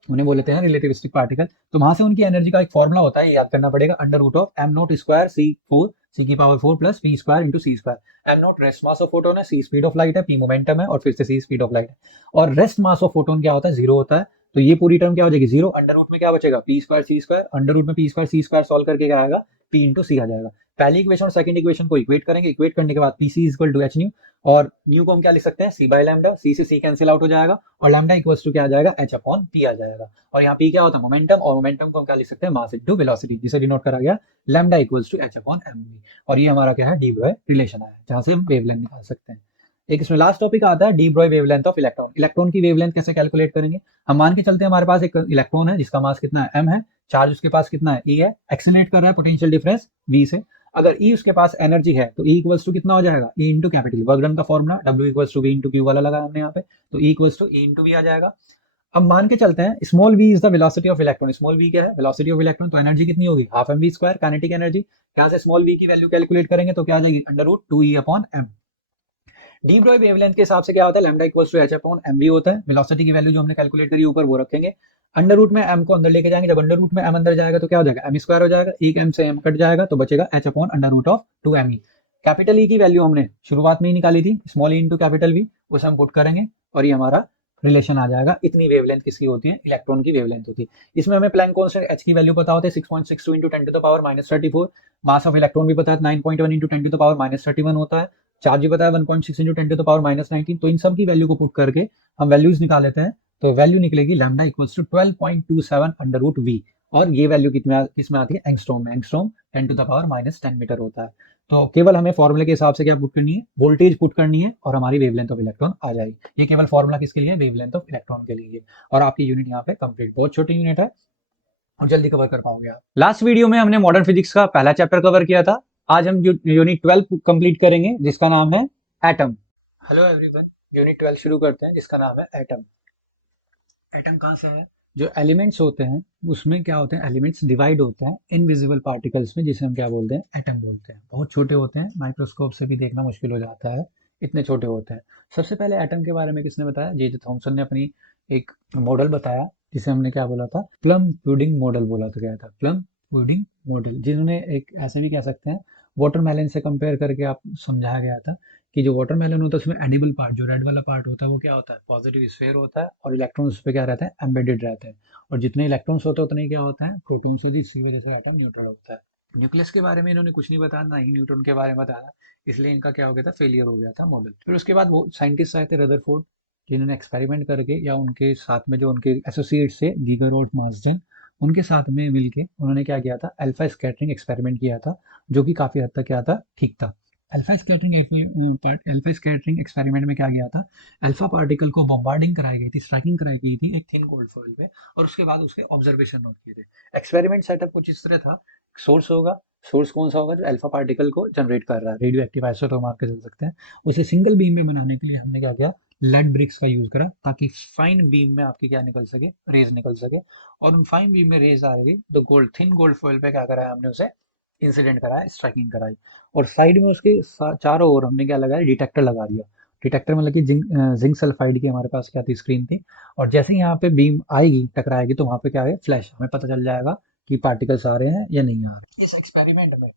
उन्हें बोलते हैं रिलेटिविस्टिक पार्टिकल। तो वहां से उनकी एनर्जी का एक फॉर्मूला होता है, याद करना पड़ेगा, under root of m not square c four c की power 4 plus p square into c square. M not rest mass of photon है, सी स्पीड ऑफ लाइट है, पी मोमेंटम है और फिर से सी स्पीड ऑफ लाइट है। और rest mass of photon क्या होता है, जीरो होता है। तो ये पूरी टर्म क्या हो जाएगी, जीरो। अंडर रूट में क्या बचेगा, पी स्क्वायर सी स्क्वायर, अंडर रूट में पी स्क्वायर सी स्क्वायर सॉल्व करके क्या आएगा, पी इंटू सी आ जाएगा। पहली इक्वेशन और सेकंड इक्वेशन को इक्वेट करेंगे, इक्वेट करने के बाद p c equal to h nu, और न्यू को हम क्या लिख सकते हैं, सी बाई लैम्डा, सी से सी कैंसिल आउट हो जाएगा और लैम्डा इक्वल्स टू क्या आ जाएगा, एच अपॉन पी आ जाएगा। और यहाँ पी क्या होता है, मोमेंटम, और मोमेंटम को हम क्या लिख सकते हैं, मास इनटू वेलोसिटी, जिसे डिनोट करा गया lambda equals to h upon m v. और ये हमारा क्या है, डी ब्रॉय रिलेशन आया, जहां से हम वेवलेंथ निकाल सकते हैं। एक इसमें लास्ट टॉपिक आता है, D Broglie wavelength of electron. Electron की वेवलेंथ कैसे कैलकुलेट करेंगे, हम मान के चलते हैं हमारे पास एक इलेक्ट्रॉन है जिसका मास कितना है, m है, चार्ज उसके पास कितना है, E है, एक्सेलरेट कर रहा है पोटेंशियल डिफरेंस V से। अगर E उसके पास एनर्जी है तो E इक्वल्स टू कितना हो जाएगा, E into capital work done का formula W equals to V into q वाला लगा हमने यहाँ पे, तो E equals to E into V आ जाएगा। अब मान के चलते हैं small v is the velocity of electron, small v क्या है, वेलोसिटी ऑफ इलेक्ट्रॉन, तो एनर्जी कितनी होगी, half M we square kinetic energy. यहाँ से स्मॉल v की वैल्यू कैलकुलेट करेंगे तो क्या आ जाएगी, under root 2e upon m। De Broglie wavelength के हिसाब से क्या होता है, lambda equals to h upon m v होता है। वेलोसिटी की वैल्यू जो हमने कैलकुलेट करी ऊपर वो रखेंगे, अंडर रूट में m को अंदर लेके जाएंगे, जब अंडर रूट में m अंदर जाएगा तो क्या हो जाएगा, m स्क्वायर हो जाएगा, एक m से m कट जाएगा तो बचेगा h upon under root of 2me। Capital E की वैल्यू हमने शुरुआत में ही निकाली थी, small e into capital V, उसे हम पुट करेंगे और ये हमारा रिलेशन आ जाएगा। इतनी वेवलेंथ किसकी होती है, इलेक्ट्रॉन की वेवलेंथ होती है। इसमें हमें प्लैंक कांस्टेंट h की वैल्यू पता होता है 6.62 into 10 to the power -34, mass of electron भी पता है 9.1 इंटू 10 टू द पावर -31 होता है, चार्ज भी पता है 1.6 इंटू 10 टू द पावर -19। तो इन सब की वैल्यू को पुट करके हम वैल्यूज निकाल लेते हैं, तो वैल्यू निकलेगी lambda equals to 12.27 under root V। और ये वैल्यू किसमें आती है, एंगस्ट्रॉम में, एंगस्ट्रॉम 10 टू द पावर -10 मीटर होता है। तो केवल हमें फॉर्मूले के हिसाब से क्या पुट करनी है, वोल्टेज पुट करनी है और हमारी वेवलेंथ ऑफ इलेक्ट्रॉन आ जाएगी। ये केवल फॉर्मूला किसके लिए, वेवलेंथ ऑफ इलेक्ट्रॉन के लिए। और आपकी यूनिट यहाँ पे कंप्लीट, बहुत छोटी यूनिट है और जल्दी कवर कर पाओगे आप। लास्ट वीडियो में हमने मॉडर्न फिजिक्स का पहला चैप्टर कवर किया था, आज हम यूनिट 12 कंप्लीट करेंगे जिसका नाम है एटम। हेलो एवरीवन, यूनिट 12 शुरू करते हैं जिसका नाम है एटम। एटम कहाँ से है, जो एलिमेंट्स होते हैं उसमें क्या होते हैं, एलिमेंट्स डिवाइड होते हैं इनविजिबल पार्टिकल्स में, जिसे हम क्या बोलते हैं, एटम बोलते हैं। बहुत छोटे होते हैं, माइक्रोस्कोप से भी देखना मुश्किल हो जाता है, इतने छोटे होते हैं। सबसे पहले एटम के बारे में किसने बताया, जे जे थॉमसन ने अपनी एक मॉडल बताया जिसे हमने क्या बोला था, प्लम पुडिंग मॉडल बोला था, क्या था, प्लम पुडिंग मॉडल, जिन्होंने एक ऐसे भी कह सकते हैं वाटरमेलन से कंपेयर करके आप समझाया गया था कि जो वाटरमेलन होता है उसमें एडिबल पार्ट, जो रेड वाला पार्ट होता है वो क्या होता है, पॉजिटिव स्फीयर होता है और इलेक्ट्रॉन्स पे क्या रहता है, एम्बेडेड रहते हैं। और जितने इलेक्ट्रॉन्स होते हैं उतने क्या होता है, प्रोटॉन से, इसी वजह से एटम न्यूट्रल होता है। न्यूक्लियस के बारे में इन्होंने कुछ नहीं बताया, ना ही न्यूट्रॉन के बारे में बताया, इसलिए इनका क्या हो गया था, फेलियर हो गया था मॉडल। फिर उसके बाद वो साइंटिस्ट आए थे रदरफोर्ड, जिन्होंने एक्सपेरिमेंट करके या उनके साथ में जो उनके एसोसिएट्स थे गीगर और मार्सडेन, उनके साथ में मिलके उन्होंने क्या किया था, अल्फा स्कैटरिंग एक्सपेरिमेंट किया था, जो कि काफी हद तक क्या था, ठीक था। अल्फा स्कैटरिंग एक्सपेरिमेंट में क्या गया था, अल्फा पार्टिकल को बॉम्बार्डिंग कराई गई थी, स्ट्राइकिंग कराई गई थी एक थिन गोल्ड फॉइल पे, और उसके बाद उसके ऑब्जर्वेशन नोट किए थे। एक्सपेरिमेंट सेटअप कुछ इस तरह था, सोर्स होगा, सोर्स कौन सा होगा, जो अल्फा पार्टिकल को जनरेट कर रहा है, रेडियो एक्टिव आइसोटोप मान के चल सकते हैं। उसे सिंगल बीम में बनाने के लिए हमने क्या किया, लेड ब्रिक्स का यूज करा, ताकि फाइन बीम में आपकी क्या निकल सके, रेज निकल सके। और उन फाइन बीम में रेज आ रही तो गोल्ड, थिन गोल्ड फॉइल पे क्या करा हमने, उसे इंसिडेंट कराया, स्ट्राइकिंग कराई। और साइड में उसके चारों ओर हमने क्या लगाया, डिटेक्टर लगा दिया। डिटेक्टर मतलब कि जिंक सल्फाइड की हमारे पास क्या थी, स्क्रीन थी, और जैसे ही यहाँ पे बीम आएगी, टकराएगी, तो वहां पे क्या है, फ्लैश, हमें पता चल जाएगा कि पार्टिकल्स आ रहे हैं या नहीं आ रहे। इस एक्सपेरिमेंट में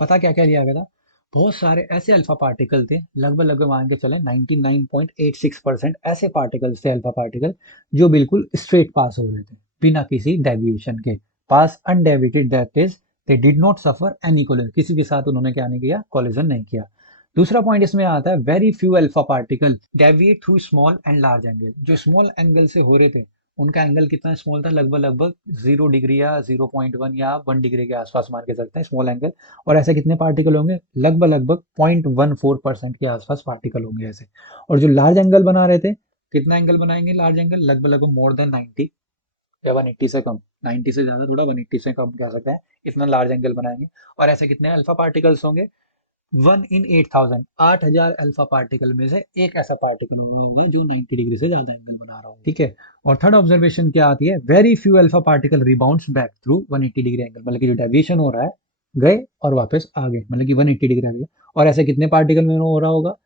पता क्या क्या लिया गया था, बहुत सारे ऐसे अल्फा पार्टिकल थे, लगभग लगभग मान के चले 99.86% ऐसे पार्टिकल्स थे, अल्फा पार्टिकल, जो बिल्कुल स्ट्रेट पास हो रहे थे बिना किसी डेविएशन के। Pass undeviated, that is they did not suffer any collision, किसी के साथ उन्होंने क्या नहीं किया, कोलिजन नहीं किया। दूसरा पॉइंट इसमें आता है very few alpha particle deviate through small and large angle. जो स्मॉल एंगल से हो रहे थे उनका एंगल कितना स्मॉल था, लगभग लगभग 0 डिग्री या 0.1 या 1 डिग्री के आसपास मान के सकते हैं स्मॉल एंगल। और ऐसे कितने पार्टिकल होंगे, लगभग लगभग 0.14% के आसपास पार्टिकल होंगे ऐसे। और जो लार्ज एंगल बना रहे थे, कितना एंगल बनाएंगे लार्ज एंगल, लगभग लगभग मोर देन 90 या 180 से कम, 90 से ज्यादा थोड़ा, 180 से कम कह सकते हैं, इतना लार्ज एंगल बनाएंगे। और ऐसे कितने अल्फा पार्टिकल्स होंगे, 1 in 8000, 8000 अल्फा पार्टिकल में से एक ऐसा पार्टिकल हो रहा होगा जो 90 डिग्री से ज्यादा एंगल बना रहा होगा, ठीक है। और थर्ड ऑब्जर्वेशन क्या आती है, very few alpha particle rebounds back through 180 degree angle, मतलब कि जो डेविएशन हो रहा है गए और वापस आ गए, मतलब कि 180 डिग्री आ गया। और ऐसे कितने पार्टिकल में हो रहा होगा,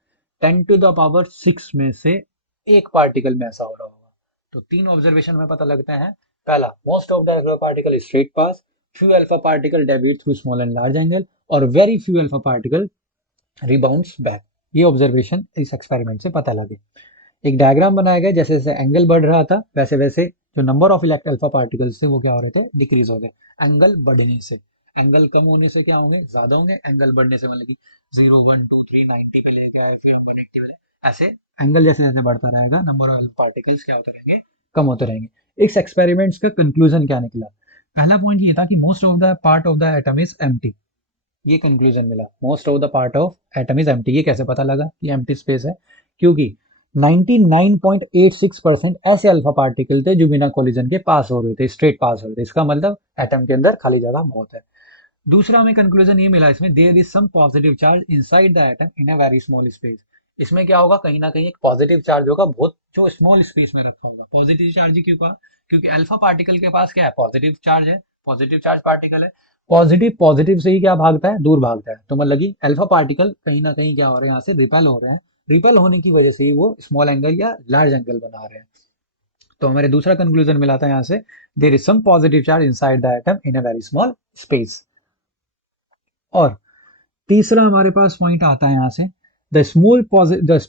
10⁻6 में से एक पार्टिकल में ऐसा हो रहा होगा। तो तीन ऑब्जर्वेशन में पता लगता है, पहला, most of the alpha particle straight pass, few alpha particle deviate through small and large angle, और very few alpha particle rebounds back. ये ऑब्जर्वेशन इस एक्सपेरिमेंट से पता लगे। एक डायग्राम बनाया गया, जैसे जैसे एंगल बढ़ रहा था वैसे वैसे जो number of elect alpha particles थे वो क्या हो रहे थे, डिक्रीज हो गए। एंगल बढ़ने से, एंगल कम होने से क्या होंगे, ज्यादा होंगे। एंगल बढ़ने से मतलब कि 0 1 2 3 90 पे लेके आए, फिर हम 180 पे ले, ऐसे एंगल जैसे जैसे बढ़ता रहेगा नंबर ऑफ पार्टिकल्स क्या होते रहेंगे, कम होते रहेंगे। इस एक्सपेरिमेंट्स का कंक्लूजन क्या निकला, पहला पॉइंट ये था कि most of the part of the atom is empty. ये कंक्लूजन मिला, most of the part of atom is empty. ये कैसे पता लगा कि एम्प्टी स्पेस है, क्योंकि 99.86% ऐसे अल्फा पार्टिकल थे जो बिना कोलिजन के पास हो रहे थे, स्ट्रेट पास हो रहे थे। इसका मतलब एटम के अंदर खाली जगह बहुत है। दूसरा हमें कंक्लूजन ये मिला इसमें, there is some positive charge inside the atom in a very small space. इसमें क्या होगा, कहीं ना कहीं एक पॉजिटिव चार्ज होगा बहुत, जो स्मॉल स्पेस में रखा होगा। पॉजिटिव चार्ज क्यों कहा, क्योंकि अल्फा पार्टिकल के पास क्या है, पॉजिटिव चार्ज है, पॉजिटिव चार्ज पार्टिकल है। पॉजिटिव पॉजिटिव से ही क्या भागता है, दूर भागता है। तो मतलब कि अल्फा पार्टिकल कहीं ना कहीं क्या हो रहे हैं, यहाँ से रिपेल हो रहे हैं। रिपेल होने की वजह से ही वो स्मॉल एंगल या लार्ज एंगल बना रहे हैं। तो हमारे दूसरा कंक्लूजन मिला था यहाँ से, there is some positive charge inside the atom in a very small space. और तीसरा हमारे पास पॉइंट आता है यहाँ से, the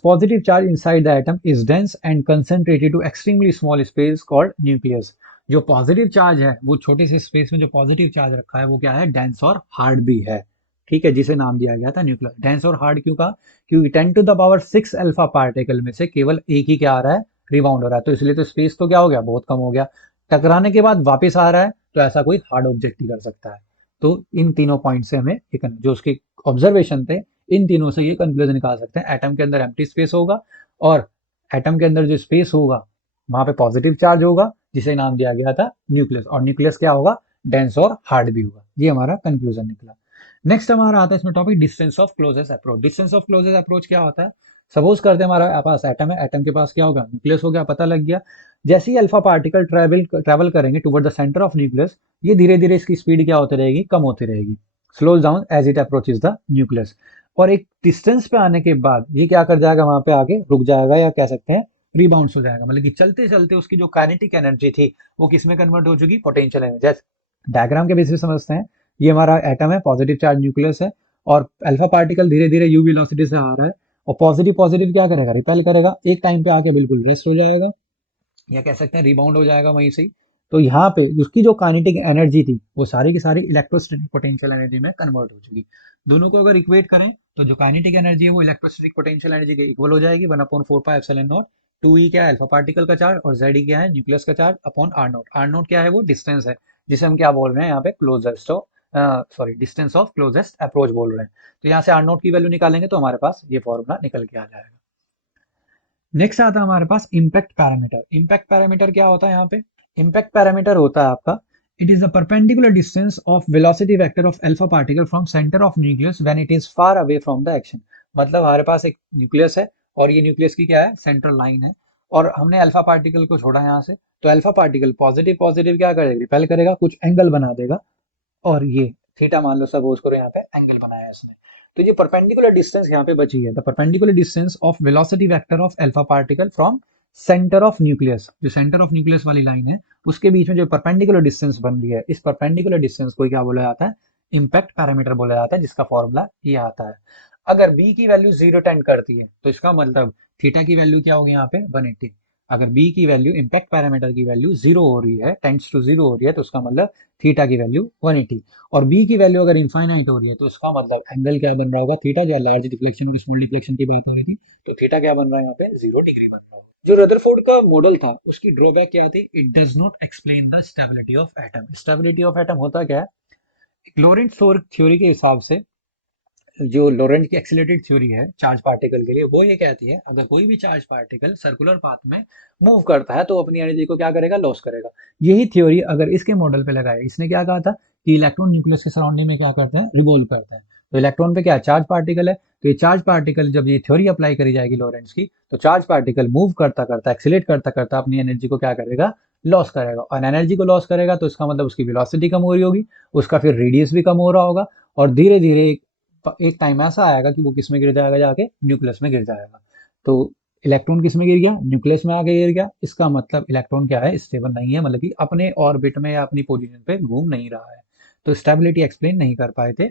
positive charge inside the atom is dense and concentrated to extremely small space called nucleus। जो पॉजिटिव चार्ज है वो छोटे से स्पेस में जो पॉजिटिव चार्ज रखा है वो क्या है, डेंस और हार्ड भी है, ठीक है, जिसे नाम दिया गया था न्यूक्लियस। डेंस और हार्ड क्यों कहा, क्योंकि 10⁻6 अल्फा पार्टिकल में से केवल एक ही क्या आ रहा है, रिबाउंड हो रहा है। तो इसलिए तो स्पेस तो क्या हो गया, बहुत कम हो गया। टकराने के बाद वापस आ रहा है, तो ऐसा कोई हार्ड ऑब्जेक्ट ही कर सकता है। तो इन तीनों पॉइंट से हमें जो उसके ऑब्जर्वेशन थे, इन तीनों से ये कंक्लूजन निकाल सकते हैं, एटम के अंदर एम्प्टी स्पेस होगा, और एटम के अंदर जो स्पेस होगा वहां पे पॉजिटिव चार्ज होगा, जिसे नाम दिया गया था न्यूक्लियस। और न्यूक्लियस क्या होगा, डेंस और हार्ड भी होगा। ये हमारा कंक्लूजन निकला। नेक्स्ट हमारा आता है इसमें topic, distance of closest approach. Distance of closest approach क्या होता है, सपोज करते हैं हमारा पास एटम है, एटम के पास क्या होगा, न्यूक्लियस हो गया, पता लग गया। जैसे ही अल्फा पार्टिकल ट्रेवल करेंगे toward the centre of nucleus, ये धीरे धीरे इसकी स्पीड क्या होती रहेगी, कम होती रहेगी, slows down as it approaches the nucleus. और एक डिस्टेंस पे आने के बाद ये क्या कर जाएगा, वहां पे आके रुक जाएगा, या कह सकते हैं रिबाउंस हो जाएगा। मतलब कि चलते चलते उसकी जो काइनेटिक एनर्जी थी वो किस में कन्वर्ट हो चुकी, पोटेंशियल एनर्जी। जैसे डायग्राम के बेसिस समझते हैं, ये हमारा एटम है, पॉजिटिव चार्ज न्यूक्लियस है, और अल्फा पार्टिकल धीरे धीरे यू वेलोसिटी से आ रहा है, और पॉजिटिव पॉजिटिव क्या करेगा, रिपेल करेगा, एक टाइम पे आके बिल्कुल रेस्ट हो जाएगा, या कह सकते हैं रिबाउंड हो जाएगा वहीं से ही। तो यहाँ पे उसकी जो काइनेटिक एनर्जी थी वो सारी की सारी इलेक्ट्रोस्टैटिक पोटेंशियल एनर्जी में कन्वर्ट हो चुकी। दोनों को अगर इक्वेट करें तो जो काइनेटिक एनर्जी है वो इलेक्ट्रोस्टैटिक पोटेंशियल एनर्जी के इक्वल हो जाएगी, 1/4πε0। 2e क्या है, अल्फा पार्टिकल का चार्ज, और जेड क्या है, न्यूक्लियस का charge, upon r not. R not क्या है, वो डिस्टेंस है, जिसे हम क्या बोल रहे हैं यहाँ पे, closest sorry distance of closest approach बोल रहे हैं। तो यहाँ से आर नोट की वैल्यू निकालेंगे तो हमारे पास ये फॉर्मूला निकल के आ जाएगा। नेक्स्ट आता है हमारे पास इम्पैक्ट पैरामीटर। इम्पैक्ट पैरामीटर क्या होता है यहाँ पे, इम्पैक्ट पैरामीटर होता है आपका, it is the perpendicular distance of velocity vector of alpha particle from centre of nucleus when it is far away from the action. मतलब हमारे पास एक न्यूक्लियस है, और ये न्यूक्लियस की क्या है, सेंट्रल लाइन है, और हमने अल्फा पार्टिकल को छोड़ा यहाँ से, तो अल्फा पार्टिकल पॉजिटिव पॉजिटिव क्या करेगा, रिपेल करेगा, कुछ एंगल बना देगा, और ये थीटा मान लो सपोज करो, यहाँ पे एंगल बनाया है इसने। तो ये परपेंडिकुलर डिस्टेंस यहाँ पे बची है, the perpendicular distance of velocity vector of alpha particle from centre of nucleus. जो सेंटर ऑफ न्यूक्लियस वाली लाइन है उसके बीच में जो परपेंडिकुलर डिस्टेंस बन रही है, इस परपेंडिकुलर डिस्टेंस को क्या बोला जाता है, इम्पैक्ट पैरामीटर बोला जाता है, जिसका फॉर्मूला ये आता है। अगर b की वैल्यू 0 टेंड करती है तो इसका मतलब थीटा की वैल्यू क्या होगी यहाँ पे, 180। अगर बी की वैल्यू इम्पैक्ट पैरामीटर की वैल्यू 0 हो रही है, टेंड्स टू 0 हो रही है, तो उसका मतलब थीटा की वैल्यू 180, और बी की वैल्यू अगर इनफाइनाइट हो रही है तो उसका मतलब एंगल क्या बन रहा होगा, थीटा। जो लार्ज डिफ्लेक्शन और स्मॉल डिफ्लेक्शन की बात हो रही थी, तो थीटा क्या बन रहा है यहाँ पे, 0 डिग्री बन रहा है। जो रदरफोर्ड का मॉडल था उसकी ड्रॉबैक क्या थी, it does not explain the stability of atom. Stability of atom होता क्या है, लॉरेंट थ्योरी के हिसाब से, जो लोरेंट की एक्सीलरेटेड थ्योरी है चार्ज पार्टिकल के लिए, वो ये कहती है अगर कोई भी चार्ज पार्टिकल सर्कुलर पाथ में मूव करता है तो अपनी एनर्जी को क्या करेगा, लॉस करेगा। यही थ्योरी अगर इसके मॉडल पे लगाए, इसने क्या कहा था कि इलेक्ट्रॉन न्यूक्लियस के सराउंडिंग में क्या करते हैं, रिवॉल्व करते हैं। तो इलेक्ट्रॉन पे क्या चार्ज पार्टिकल है, तो ये चार्ज पार्टिकल जब ये थ्योरी अप्लाई करी जाएगी लॉरेंट्स की, तो चार्ज पार्टिकल मूव करता करता, एक्सीलरेट करता करता अपनी एनर्जी को क्या करेगा, लॉस करेगा। और एनर्जी को लॉस करेगा तो इसका मतलब उसकी वेलोसिटी कम हो रही होगी, उसका फिर रेडियस भी कम हो रहा होगा, और धीरे धीरे एक टाइम ऐसा आएगा कि वो किस में गिर जाएगा, जाके न्यूक्लियस में गिर जाएगा। तो इलेक्ट्रॉन किस में गिर गया, न्यूक्लियस में आके गिर गया। इसका मतलब इलेक्ट्रॉन क्या है, स्टेबल नहीं है, मतलब कि अपने ऑर्बिट में या अपनी पोजीशन पे घूम नहीं रहा है। तो स्टेबिलिटी एक्सप्लेन नहीं कर पाए थे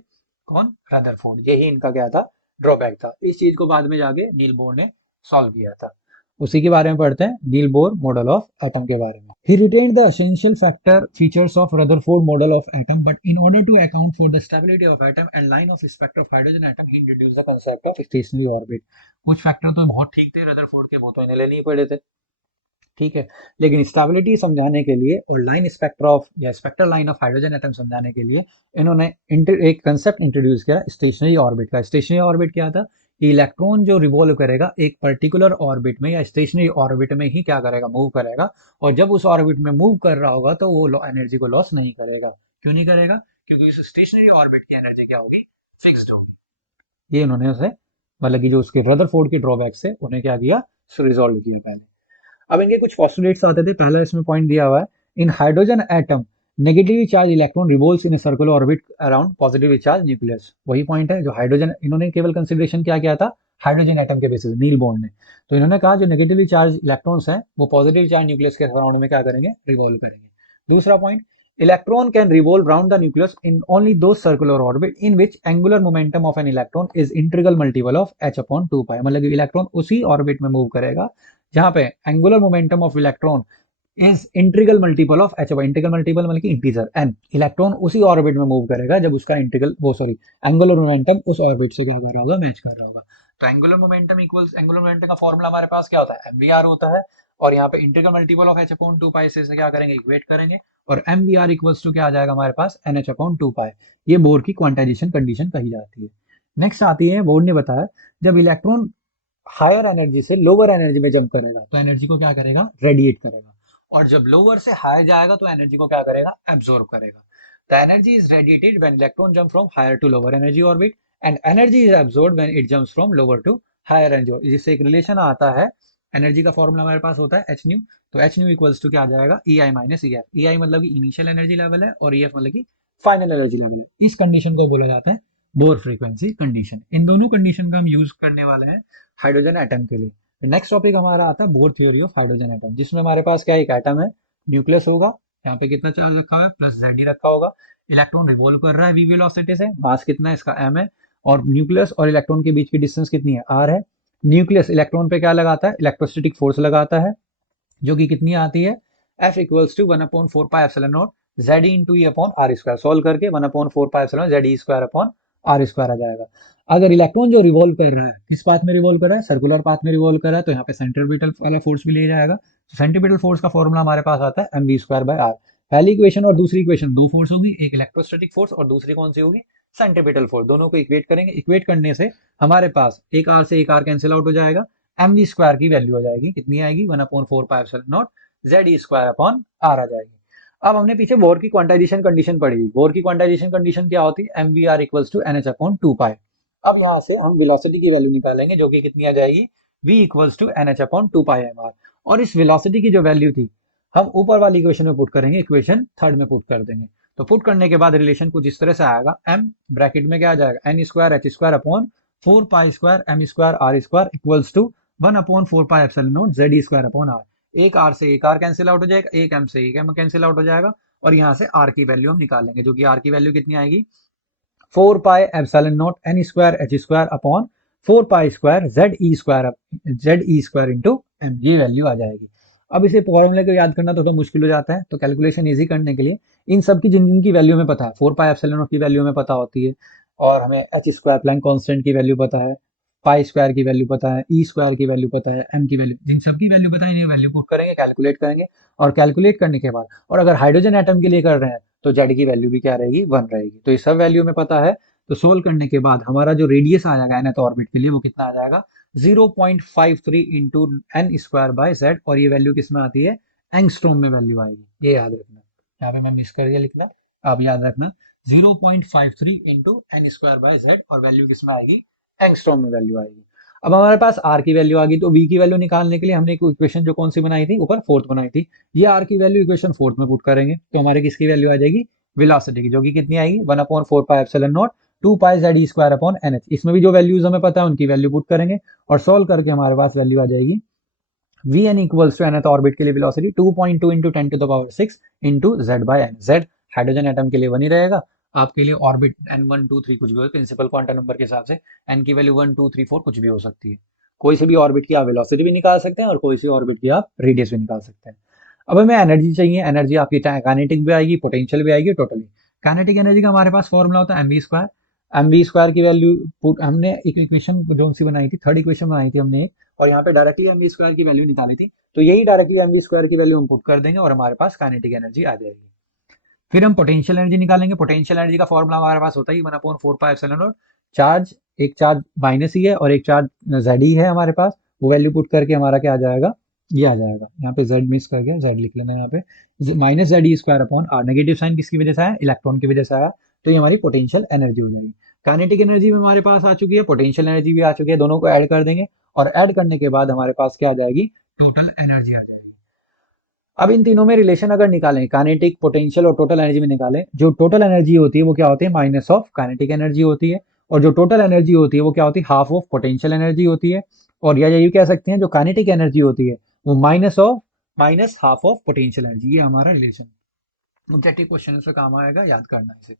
कौन, रदरफोर्ड। यही इनका क्या था, ड्रॉबैक था। इस चीज को बाद में जाके नील बोर ने सॉल्व किया था। उसी के बारे में पढ़ते हैं, Niels Bohr model of atom के बारे में। He retained the essential factor features of Rutherford model of atom, but in order to account for the stability of atom and line of spectra of hydrogen atom, he introduced the concept of stationary orbit. कुछ factor तो बहुत ठीक थे Rutherford के, वो तो इन्हें लेने ही पड़े थे, ठीक है। लेकिन स्टेबिलिटी समझाने के लिए और लाइन स्पेक्ट्रा ऑफ या spectral line of hydrogen atom समझाने के लिए इन्होंने एक कंसेप्ट इंट्रोड्यूस किया, स्टेशनरी ऑर्बिट का। स्टेशनरी ऑर्बिट क्या था कि इलेक्ट्रॉन जो रिवॉल्व करेगा एक पर्टिकुलर ऑर्बिट में या स्टेशनरी ऑर्बिट में ही क्या करेगा, मूव करेगा। और जब उस ऑर्बिट में मूव कर रहा होगा तो वो एनर्जी को लॉस नहीं करेगा। क्यों नहीं करेगा, क्योंकि उस स्टेशनरी ऑर्बिट की एनर्जी क्या होगी, फिक्स्ड होगी। ये इन्होंने उसे, मतलब कि जो उसके रदरफोर्ड की ड्रॉबैक से उन्हें क्या किया, रिजॉल्व किया पहले। अब इनके कुछ पोस्टुलेट्स आते थे। पहला इसमें पॉइंट दिया हुआ है, in hydrogen atom negatively charge electron revolves in a circular orbit around positively charge nucleus. वही पॉइंट है जो हाइड्रोजन, इन्होंने केवल कंसिडरेशन क्या किया था हाइड्रोजन एटम के बेसिस, नील बोर्ड ने। तो इन्होंने कहा जो नेगेटिवली चार्ज इलेक्ट्रॉन्स हैं वो पॉजिटिव चार्ज न्यूक्लियस के सराउंड में क्या करेंगे, रिवॉल्व करेंगे। दूसरा point, electron can revolve round the nucleus in only those circular orbit in which angular momentum of an electron is integral multiple of h/2π। मतलब electron उसी ऑर्बिट में move करेगा जहां पे angular momentum of electron is integral multiple of h। Integral multiple मतलब कि integer n। Electron उसी orbit में मूव करेगा जब उसका इंटीग्रल वो सॉरी एंगुलर मोमेंटम उस ऑर्बिट से क्या कर रहा होगा, मैच कर रहा होगा। तो angular momentum equals, angular momentum का फॉर्मूला हमारे पास क्या होता है, mvr होता है। और यहाँ पे इंटीग्रल मल्टीपल ऑफ h/2π से क्या करेंगे, इक्वेट करेंगे। और mvr इक्वल्स टू क्या आ जाएगा हमारे पास, nh/2π। ये बोर की क्वांटाइजेशन कंडीशन कही जाती है। नेक्स्ट आती है, बोर्ड ने बताया जब इलेक्ट्रॉन हायर एनर्जी से लोअर एनर्जी में जंप करेगा तो एनर्जी को क्या करेगा, रेडिएट करेगा। और जब लोअर से हायर जाएगा तो एनर्जी को क्या करेगा, एब्जॉर्ब करेगा। The energy is radiated when electron jump from higher to lower energy orbit and energy is absorbed when it jumps from lower to higher energy. जिससे एक रिलेशन आता है, एनर्जी का फॉर्मूला हमारे पास होता है एच न्यू। तो एच न्यू इक्वल्स टू क्या आ जाएगा, ई आई माइनस ई एफ। ई आई मतलब कि इनिशियल एनर्जी लेवल है और ई एफ मतलब कि फाइनल एनर्जी लेवल है। इस कंडीशन को बोला जाता है बोर फ्रीक्वेंसी कंडीशन। इन दोनों कंडीशन का हम यूज करने वाले हैं हाइड्रोजन एटम के लिए। नेक्स्ट टॉपिक हमारा आता है bore theory of hydrogen atom, जिसमें हमारे पास क्या एक एटम है, न्यूक्लियस होगा, यहाँ पे कितना चार्ज रखा हुआ है, प्लस जेड रखा होगा। इलेक्ट्रॉन रिवॉल्व कर रहा है वी वेलोसिटी से, मास कितना है इसका, m है। और न्यूक्लियस और इलेक्ट्रॉन के बीच की डिस्टेंस कितनी है, r है। न्यूक्लियस इलेक्ट्रॉन पे क्या लगाता है, इलेक्ट्रोस्टैटिक फोर्स लगाता है, जो कि कितनी आती है, F equals to 1/4 epsilon not Z into e upon r square. Solve करके 1/4 epsilon Z e square upon r square आ जाएगा। अगर इलेक्ट्रॉन जो रिवॉल्व कर रहा है किस पाथ में रिवॉल्व कर रहा है, सर्कुलर पाथ में रिवॉल्व कर रहा है, तो यहाँ पे सेंट्रीपिटल वाला फोर्स भी ले जाएगा। तो सेंट्रीपिटल फोर्स का फॉर्मूला हमारे पास आता है mv स्क्वायर बाय आर। पहली इक्वेशन और दूसरी इक्वेशन दो फोर्स होगी, एक इलेक्ट्रोस्टैटिक फोर्स और दूसरी कौन सी होगी, सेंट्रीपिटल फोर्स। दोनों को इक्वेट करेंगे, इक्वेट करने से हमारे पास एक आर से एक आर कैंसिल आउट हो जाएगा। mv स्क्वायर की वैल्यू आ जाएगी, कितनी आएगी, 1/4 epsilon not Z e square upon r आ जाएगी। अब हमने पीछे बोर की क्वांटाइजेशन कंडीशन पढ़ी। बोर की क्वांटाइजेशन कंडीशन क्या होती है, mvr इक्वल्स टू nh/2π। अब यहाँ से हम वेलोसिटी की वैल्यू निकालेंगे, जो कि कितनी आ जाएगी, v इक्वल्स टू nh/2πmr। और इस वेलोसिटी की जो वैल्यू थी हम ऊपर वाली इक्वेशन में पुट करेंगे, इक्वेशन थर्ड में पुट कर देंगे। तो पुट करने के बाद रिलेशन कुछ इस तरह से आएगा, m ब्रैकेट में क्या आ जाएगा, n square h square upon 4π square m square r square equals to 1/4 epsilon not Z e square upon r. एक आर से एक आर कैंसिल आउट हो जाएगा, एक एम से एक एम कैंसिल आउट हो जाएगा। और यहाँ से आर की वैल्यू हम निकालेंगे, जो कि आर की वैल्यू कितनी आएगी, 4π epsilon not n square h square upon 4π square Z e square into m। ये वैल्यू आ जाएगी। अब इसे फॉर्मूले को याद करना थोड़ा मुश्किल हो जाता है, तो कैलकुलेशन ईजी करने के लिए इन सब की जिन जिन की वैल्यू हमें पता है, 4 पाई एप्सिलॉन की वैल्यू हमें पता होती है, और हमें एच स्क्वायर प्लैंक कांस्टेंट की वैल्यू पता है, पाई स्क्वायर की वैल्यू पता है, ई स्क्वायर की वैल्यू पता है, एम की वैल्यू, जिन सब की वैल्यू पता है इन्हें वैल्यू पुट करेंगे, कैलकुलेट करेंगे, और कैलकुलेट करने के बाद, और अगर हाइड्रोजन एटम के लिए कर रहे हैं तो जेड की वैल्यू भी क्या रहेगी, 1 रहेगी। तो ये सब वैल्यू में पता है, तो सोल्व करने के बाद हमारा जो रेडियस आ जाएगा nth ऑर्बिट के लिए वो कितना आ जाएगा, 0.53 into n square by Z, और ये वैल्यू किस में आती है, एंगस्ट्रॉम में वैल्यू आएगी, ये याद रखना। यहाँ पे मैं मिस कर दिया लिखना, आप याद रखना 0.53 into n square by Z, और वैल्यू किस में आएगी, एंगस्ट्रॉम में वैल्यू आएगी। अब हमारे पास आर की वैल्यू आ गई, तो वी की वैल्यू निकालने के लिए हमने एक इक्वेशन जो कौन सी बनाई थी, ऊपर फोर्थ बनाई थी, ये आर की वैल्यू इक्वेशन फोर्थ में पुट करेंगे, तो हमारे किसकी वैल्यू आ जाएगी, वेलोसिटी की, जो कि कितनी आएगी, 1/4 pi epsilon not 2 pi Z e square upon n h. इसमें भी जो वैल्यूज हमें पता है उनकी वैल्यू पुट करेंगे, और सॉल्व करके हमारे पास वैल्यू आ जाएगी v n equals to nth orbit के लिए velocity 2.2 into 10⁶ into Z by एन। जेड हाइड्रोजन एटम के लिए 1 ही रहेगा, आपके लिए ऑर्बिट एन 1 2 3 कुछ भी हो, प्रिंसिपल क्वांटम नंबर के हिसाब से एन की वैल्यू 1 2 3 4 कुछ भी हो सकती है। कोई से भी ऑर्बिट की आप वेलोसिटी भी निकाल सकते हैं, और कोई सी ऑर्बिट की आप रेडियस भी निकाल सकते हैं। अब हमें एनर्जी चाहिए, एनर्जी आपकी काइनेटिक भी आएगी, पोटेंशियल भी आएगी, टोटली। काइनेटिक एनर्जी का हमारे पास फॉर्मूला होता है m we square. M we square की वैल्यू पुट, हमने एक इक्वेशन जो सी बनाई थी, थर्ड इक्वेशन बनाई थी हमने, और यहाँ पे डायरेक्टली एम वी स्क्वायर की वैल्यू निकाली थी, तो यही डायरेक्टली एम वी स्क्वायर की वैल्यू हम पुट कर देंगे, और हमारे पास काइनेटिक एनर्जी आ जाएगी। फिर हम पोटेंशियल एनर्जी निकालेंगे। पोटेंशियल एनर्जी का फॉर्मूला हमारे पास होता है 1/4 पाई एप्सिलॉन नॉट, चार्ज, एक चार्ज माइनस ही है और एक चार्ज जेड ही है हमारे पास, वो वैल्यू पुट करके हमारा क्या आ जाएगा, ये आ जाएगा, यहाँ पे जेड मिस कर गया, जेड लिख लेना यहाँ पे, minus Z e square upon r. Negative sign किसकी वजह से आया, इलेक्ट्रॉन की वजह से आया, तो ये हमारी पोटेंशियल एनर्जी हो जाएगी। काइनेटिक एनर्जी भी हमारे पास आ चुकी है, पोटेंशियल एनर्जी भी आ चुकी है, दोनों को ऐड कर देंगे, और ऐड करने के बाद हमारे पास क्या आ जाएगी, टोटल एनर्जी आ जाएगी। अब इन तीनों में रिलेशन अगर निकालें, काइनेटिक, पोटेंशियल और टोटल एनर्जी में निकालें, जो टोटल एनर्जी होती है वो क्या होती है, माइनस ऑफ काइनेटिक एनर्जी होती है, और जो टोटल एनर्जी होती है वो क्या होती है, हाफ ऑफ पोटेंशियल एनर्जी होती है, और या ये कह सकते हैं जो काइनेटिक एनर्जी होती है वो minus half of potential energy. ये हमारा रिलेशन ऑब्जेक्टिव क्वेश्चन से काम आएगा, याद करना इसे।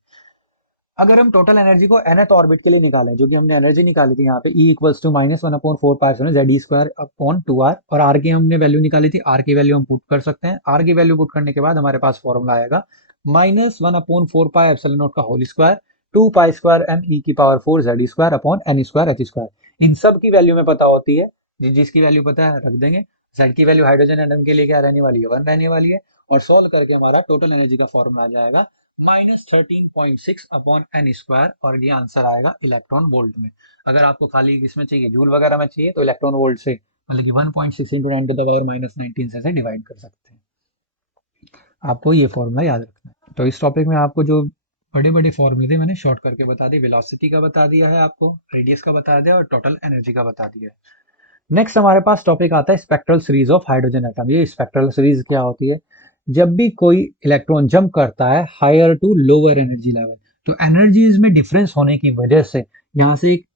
अगर हम टोटल एनर्जी को nth ऑर्बिट के लिए निकालें, जो कि हमने एनर्जी निकाली थी यहाँ पे E equals to -1/4 Z e square upon 2r, और आर की हमने वैल्यू निकाली थी, आर की वैल्यू हम पुट कर सकते हैं। आर की वैल्यू पुट करने के बाद हमारे पास फॉर्मूला आएगा -1/4 पाई एप्सिलॉन नॉट का whole square 2 pi square m e की power 4 z square upon n square h square. इन सब की वैल्यू में पता होती है, जिसकी वैल्यू पता है रख देंगे। जेड की वैल्यू हाइड्रोजन एटम के लिए क्या रहने वाली है, 1 रहने वाली है, और सोल्व करके हमारा टोटल एनर्जी का फॉर्मूला आ जाएगा -13.6 अपॉन एन स्क्वायर, और ये आंसर आएगा इलेक्ट्रॉन वोल्ट में। अगर आपको खाली इसमें चाहिए, जूल वगैरह में चाहिए, तो इलेक्ट्रॉन वोल्ट से मतलब कि 1.6 इंटू 10⁻⁻19 से डिवाइड कर सकते हैं। आपको ये फॉर्मूला याद रखना है। तो इस टॉपिक में आपको जो बड़े बड़े फॉर्मूले थे मैंने शॉर्ट करके बता दी, वेलोसिटी का बता दिया है आपको, रेडियस का बता दिया, और टोटल एनर्जी का बता दिया है। नेक्स्ट हमारे पास टॉपिक आता है spectral series of hydrogen atom. ये स्पेक्ट्रल सीरीज क्या होती है, जब भी कोई इलेक्ट्रॉन जंप करता है higher to lower energy level, तो एनर्जीज में डिफरेंस होने की वजह से यहाँ से एक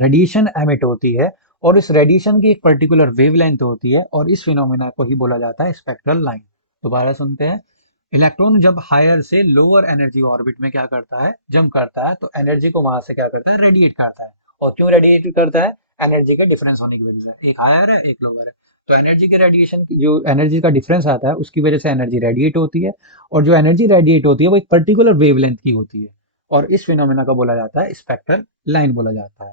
रेडिएशन एमिट होती है, और इस रेडिएशन की एक पर्टिकुलर वेवलेंथ होती है, और इस फिनोमेना को ही बोला जाता है स्पेक्ट्रल लाइन। दोबारा सुनते हैं, इलेक्ट्रॉन जब हायर से लोअर एनर्जी ऑर्बिट में क्या करता है, जंप करता है, तो एनर्जी को वहां से क्या करता है, रेडिएट करता है। और क्यों रेडिएट करता है, एनर्जी के डिफरेंस होने की वजह से, एक हायर है एक लोअर है, तो एनर्जी के रेडिएशन की जो एनर्जी का डिफरेंस आता है उसकी वजह से एनर्जी रेडिएट होती है, और जो एनर्जी रेडिएट होती है वो एक पर्टिकुलर वेवलेंथ की होती है, और इस फिनोमेना का बोला जाता है स्पेक्ट्रल लाइन बोला जाता है।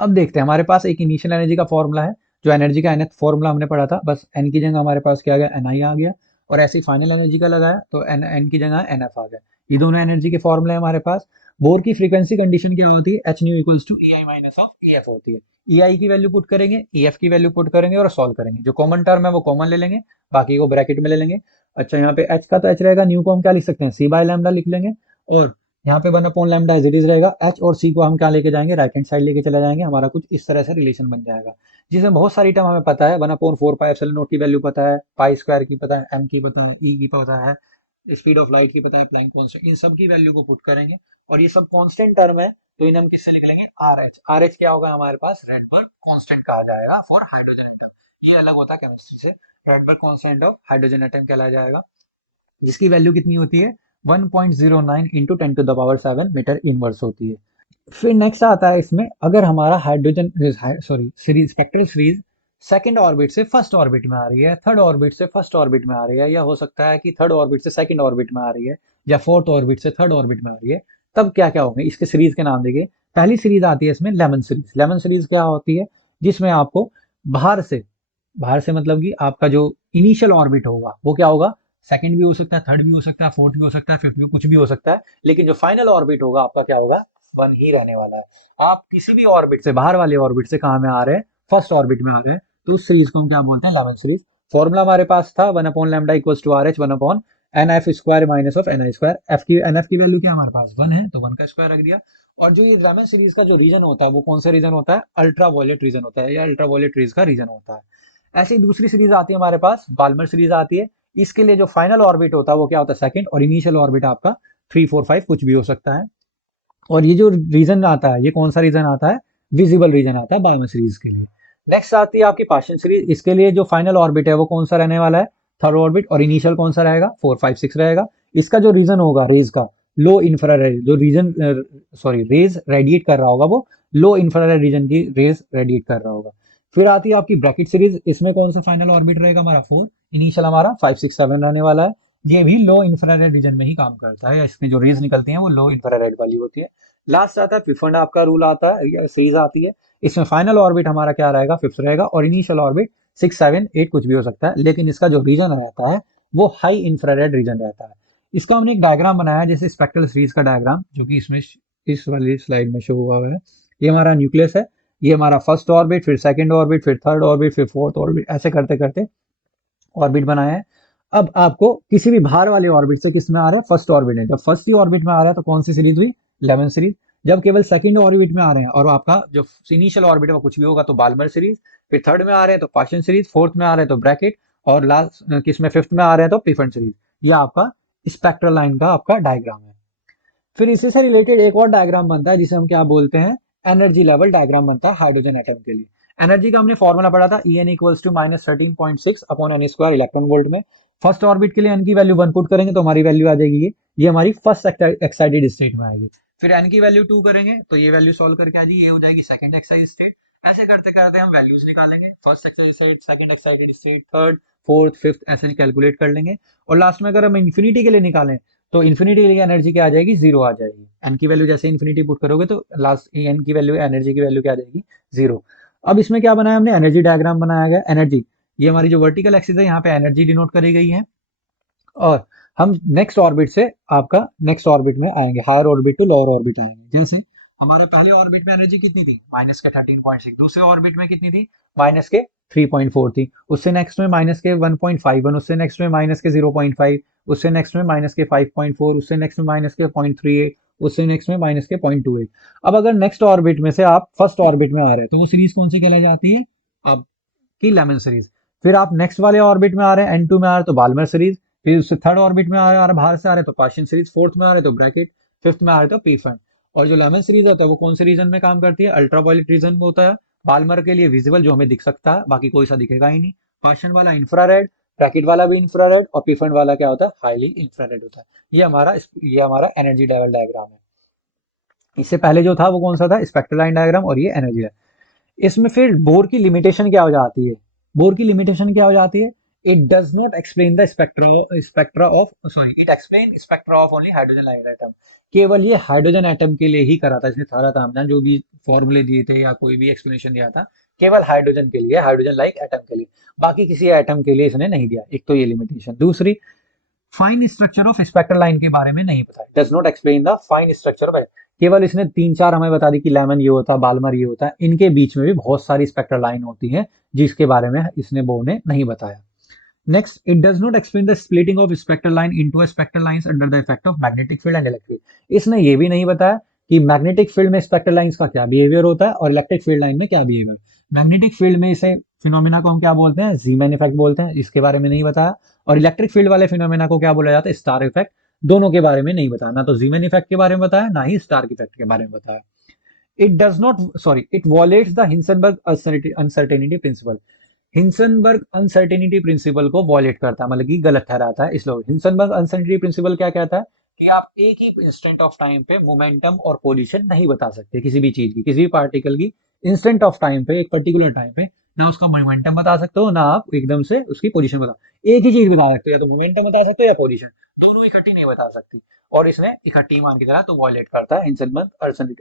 अब देखते हैं, हमारे पास एक इनिशियल एनर्जी का फॉर्मूला है, जो एनर्जी का nth फॉर्मूला हमने पढ़ा था, बस n की जगह हमारे पास क्या आ गया, ni आ गया, और ऐसे फाइनल एनर्जी का लगाया तो n की जगह nf आ गया। ये दोनों एनर्जी के फॉर्मूले हमारे पास। बोर की फ्रीक्वेंसी कंडीशन क्या होती है, h nu equals to ei minus of ef होती है। ei की वैल्यू पुट करेंगे, ef की वैल्यू पुट करेंगे, और सॉल्व करेंगे। जो कॉमन टर्म है वो कॉमन ले लेंगे, बाकी को ब्रैकेट में ले लेंगे। अच्छा, यहाँ पे h का तो h रहेगा, न्यू को हम क्या लिख सकते हैं, c बाय लैम्डा लिख लेंगे, और यहाँ पे 1/λ एज इट इज रहेगा। एच और सी को हम क्या लेके जाएंगे, राइट हैंड साइड लेके चले जाएंगे, हमारा कुछ इस तरह से रिलेशन बन जाएगा, जिसमें बहुत सारी टर्म हमें पता है। 1/4 पाई एप्सिलॉन नॉट की वैल्यू पता है, पाई स्क्वायर की पता है, एम की पता है, ई की पता है, स्पीड ऑफ लाइट की पता है, प्लैंक कांस्टेंट, इन सब की वैल्यू को पुट करेंगे, और ये सब कांस्टेंट टर्म है, तो इन्हें हम किससे लिख लेंगे, आर एच। आर एच क्या होगा हमारे पास, रेडबर्ग कांस्टेंट कहा जाएगा फॉर हाइड्रोजन एटम। ये अलग होता है केमिस्ट्री से, Rydberg constant of hydrogen atom कहलाया जाएगा, जिसकी वैल्यू कितनी होती है, 1.09 इंटू 10⁷ मीटर इनवर्स होती है। फिर नेक्स्ट आता है इसमें, अगर हमारा hydrogen sorry series spectral series second orbit से फर्स्ट ऑर्बिट में आ रही है, थर्ड ऑर्बिट से फर्स्ट ऑर्बिट में आ रही है, या हो सकता है कि थर्ड ऑर्बिट से सेकंड ऑर्बिट में आ रही है, या फोर्थ ऑर्बिट से थर्ड ऑर्बिट में आ रही है, तब क्या क्या होंगे इसके सीरीज के नाम देखिए। पहली सीरीज आती है इसमें लेमन सीरीज। लेमन सीरीज क्या होती है, जिसमें आपको बाहर से मतलब कि आपका जो इनिशियल ऑर्बिट होगा वो क्या होगा, सेकंड भी हो सकता है, थर्ड भी हो सकता है, फोर्थ भी हो सकता है, फिफ्थ भी, कुछ भी हो सकता है, लेकिन जो फाइनल ऑर्बिट होगा आपका क्या होगा, वन ही रहने वाला है। आप किसी भी ऑर्बिट से, बाहर वाले ऑर्बिट से कहाँ में आ रहे हैं, फर्स्ट ऑर्बिट में आ रहे हैं, तो उस सीरीज को हम क्या बोलते हैं, लेमन सीरीज। फॉर्मूला हमारे पास था 1/λ equals to r h 1/nf square minus of ni square. F की वैल्यू क्या हमारे पास 1 है, तो 1 का स्क्वायर रख दिया। और जो ये लेमन सीरीज का जो रीजन होता है वो कौन सा रीजन होता है, अल्ट्रा वायलेट रीजन होता है, या अल्ट्रा वायलेट रेज का रीजन होता है। ऐसे ही दूसरी सीरीज आती है हमारे पास, बाल्मर सीरीज आती है। इसके लिए जो फाइनल ऑर्बिट होता है वो क्या होता है, सेकंड, और इनिशियल ऑर्बिट आपका 3 4 5 कुछ भी हो सकता है। और ये जो रीजन आता है, ये कौन सा रीजन आता है, विजिबल रीजन आता है बाल्मर सीरीज के लिए। नेक्स्ट आती है आपकी पाशन सीरीज। इसके लिए जो फाइनल ऑर्बिट है वो कौन सा रहने वाला है, थर्ड ऑर्बिट, और इनिशियल कौन सा रहेगा, 4 5 6 रहेगा। इसका जो रीजन होगा रेज का, लो इंफ्रारेड जो रीजन रेज रेडिएट कर रहा होगा, वो लो इंफ्रारेड रीजन की रेज रेडिएट कर रहा होगा। फिर आती है आपकी ब्रैकेट सीरीज। इसमें कौन सा फाइनल ऑर्बिट रहेगा हमारा 4, इनिशियल हमारा 5 6 7 रहने वाला है। ये भी लो इंफ्रारेड रीजन में ही काम करता है, इसमें जो रेज निकलती हैं वो लो इंफ्रारेड वाली होती है। लास्ट आता है पिफंड आपका रूल आता है, सीरीज आती है। इसमें फाइनल ऑर्बिट हमारा क्या रहेगा, फिफ्थ रहेगा, और इनिशियल ऑर्बिट 6 7 8 कुछ भी हो सकता है, लेकिन इसका जो रीजन रहता है वो हाई इंफ्रारेड रीजन रहता है। इसका हमने एक डायग्राम बनाया है, जैसे स्पेक्ट्रल सीरीज का डायग्राम, जो कि इसमें इस वाली स्लाइड में शो हुआ है। ये हमारा न्यूक्लियस है, ये हमारा फर्स्ट ऑर्बिट, फिर सेकंड ऑर्बिट, फिर थर्ड ऑर्बिट, फिर फोर्थ ऑर्बिट, ऐसे करते करते ऑर्बिट बनाया है। अब आपको किसी भी बाहर वाले ऑर्बिट से किस में आ रहा है, फर्स्ट ऑर्बिट है। जब फर्स्ट ही ऑर्बिट में आ रहा है तो कौन सी सीरीज हुई, लेमन सीरीज। जब केवल सेकंड ऑर्बिट में आ रहे हैं और आपका जो इनिशियल ऑर्बिट है वो कुछ भी होगा तो बाल्मर सीरीज। फिर थर्ड में आ रहे हैं तो पाशन सीरीज, फोर्थ में आ रहे हैं तो ब्रैकेट, और लास्ट किस में, फिफ्थ में आ रहे हैं तो पिफन सीरीज। ये आपका स्पेक्ट्रल लाइन का आपका डायग्राम है। फिर इसी से रिलेटेड एक और डायग्राम बनता है जिसे हम क्या बोलते हैं, एनर्जी लेवल डायग्राम बनता है हाइड्रोजन एटम के लिए। एनर्जी का हमने फॉर्मूला पढ़ा था, E n equals to -13.6 upon n square electron volt में। फर्स्ट ऑर्बिट के लिए एन की वैल्यू 1 पुट करेंगे तो हमारी वैल्यू आ जाएगी ये हमारी फर्स्ट एक्साइटेड स्टेट में आएगी। फिर एन की वैल्यू 2 करेंगे तो ये वैल्यू सॉल्व करके आ जाएगी, ये हो जाएगी सेकंड एक्साइटेड स्टेट। ऐसे करते करते हम वैल्यूज निकालेंगे, first excited state, second excited state, third, fourth, fifth, ऐसे कैलकुलेट कर लेंगे। और लास्ट में अगर हम इन्फिनिटी के लिए निकालें तो इन्फिनिटी के लिए एनर्जी क्या आ जाएगी, जीरो आ जाएगी। एन की वैल्यू जैसे इन्फिनिटी पुट करोगे तो लास्ट एन की वैल्यू, एनर्जी की वैल्यू क्या आ जाएगी, जीरो। अब इसमें क्या बनाया हमने, एनर्जी डायग्राम बनाया गया। एनर्जी, ये हमारी जो वर्टिकल एक्सिस है, यहाँ पे एनर्जी डिनोट करी गई है। और हम नेक्स्ट ऑर्बिट से आपका नेक्स्ट ऑर्बिट में आएंगे, higher orbit to lower orbit आएंगे। जैसे हमारे पहले ऑर्बिट में एनर्जी कितनी थी, माइनस के 13.6, दूसरे ऑर्बिट में कितनी थी, माइनस के 3.4 थी, उससे नेक्स्ट में माइनस के 1.51, उससे नेक्स्ट में माइनस के 0.5, उससे नेक्स्ट में माइनस के 5.4, उससे नेक्स्ट में माइनस के 0.38, उससे नेक्स्ट में माइनस के 0.28। अब अगर नेक्स्ट ऑर्बिट में से आप फर्स्ट ऑर्बिट में आ रहे हैं तो वो सीरीज कौन सी कहलाई जाती है, अब की लेमन सीरीज। फिर आप नेक्स्ट वाले ऑर्बिट में आ रहे हैं, एन2 में आ रहे हैं तो बाल्मर सीरीज। फिर उससे थर्ड ऑर्बिट में आ रहे हैं, बाहर से आ रहे हैं तो पाशन सीरीज, फोर्थ में आ रहे हैं तो ब्रैकेट, फिफ्थ में आ रहे हैं तो पीफन। और जो लेमन सीरीज होता है वो कौन से रीजन में काम करती है, अल्ट्रावायलेट रीजन में होता है। बाल्मर के लिए विजिबल, जो हमें दिख सकता है, बाकी कोई सा दिखेगा ही नहीं। पाशन वाला इंफ्रारेड, ब्रैकेट वाला भी इंफ्रारेड, और पीफन वाला क्या होता है, हाईली इंफ्रारेड होता है। ये हमारा एनर्जी लेवल डायग्राम है। इससे पहले जो था वो कौन सा था, स्पेक्ट्रल लाइन डायग्राम, और ये एनर्जी है। इसमें फिर बोर की लिमिटेशन क्या हो जाती है, बोर की लिमिटेशन क्या हो जाती है, it does not explain the spectra of, sorry, it explain spectra of only hydrogen like atom. केवल ये हाइड्रोजन एटम के लिए ही करा था इसने सारा काम ना, जो भी फॉर्मूले दिए थे या कोई भी एक्सप्लेनेशन दिया था, केवल हाइड्रोजन के लिए, हाइड्रोजन लाइक एटम के लिए, बाकी किसी एटम के लिए इसने नहीं दिया। एक तो ये लिमिटेशन। दूसरी, fine structure of spectral line के बारे में नहीं बताया, does not explain the fine structure of. केवल इसने 3 4 हमें बता दी कि लेमन ये होता है, बाल्मर ये होता है, इनके बीच में भी बहुत सारी स्पेक्ट्रल लाइन होती है जिसके बारे में इसने बोर्ड ने नहीं बताया। Next, it does not explain the splitting of spectral line into spectral lines under the effect of magnetic field and electric. इसने ये भी नहीं बताया कि मैग्नेटिक फील्ड में स्पेक्ट्रल लाइंस का क्या बिहेवियर होता है और इलेक्ट्रिक फील्ड लाइन में क्या बिहेवियर। मैग्नेटिक फील्ड में इसे फिनोमिना को हम क्या बोलते हैं, जीमैन इफेक्ट बोलते हैं, इसके बारे में नहीं बताया। और इलेक्ट्रिक फील्ड वाले फिनोमिना को क्या बोला जाता है, स्टार इफेक्ट। दोनों के बारे में नहीं बताया, ना तो जीमैन इफेक्ट के बारे में बताया, ना ही स्टार इफेक्ट के बारे में बताया। It does not, sorry, it violates the Heisenberg uncertainty principle. Heisenberg uncertainty principle को वॉलेट करता है, मतलब कि गलत ठहराता है। इसलिए हिंसनबर्ग अनसर्टेनिटी प्रिंसिपल क्या कहता है कि आप एक ही इंस्टेंट ऑफ टाइम पे मोमेंटम और पोजीशन नहीं बता सकते किसी भी चीज की, किसी भी पार्टिकल की इंस्टेंट ऑफ टाइम पे, एक पर्टिकुलर टाइम पे ना उसका मोमेंटम बता सकते हो, ना आप एकदम से उसकी पोजीशन बता, एक ही चीज बता सकते हो, या तो मोमेंटम बता सकते हो या पोजीशन, दोनों इकट्ठी नहीं बता सकती। और इसने इकट्ठी मान की तरह तो वॉयलेट करता है हिंसनबर्ग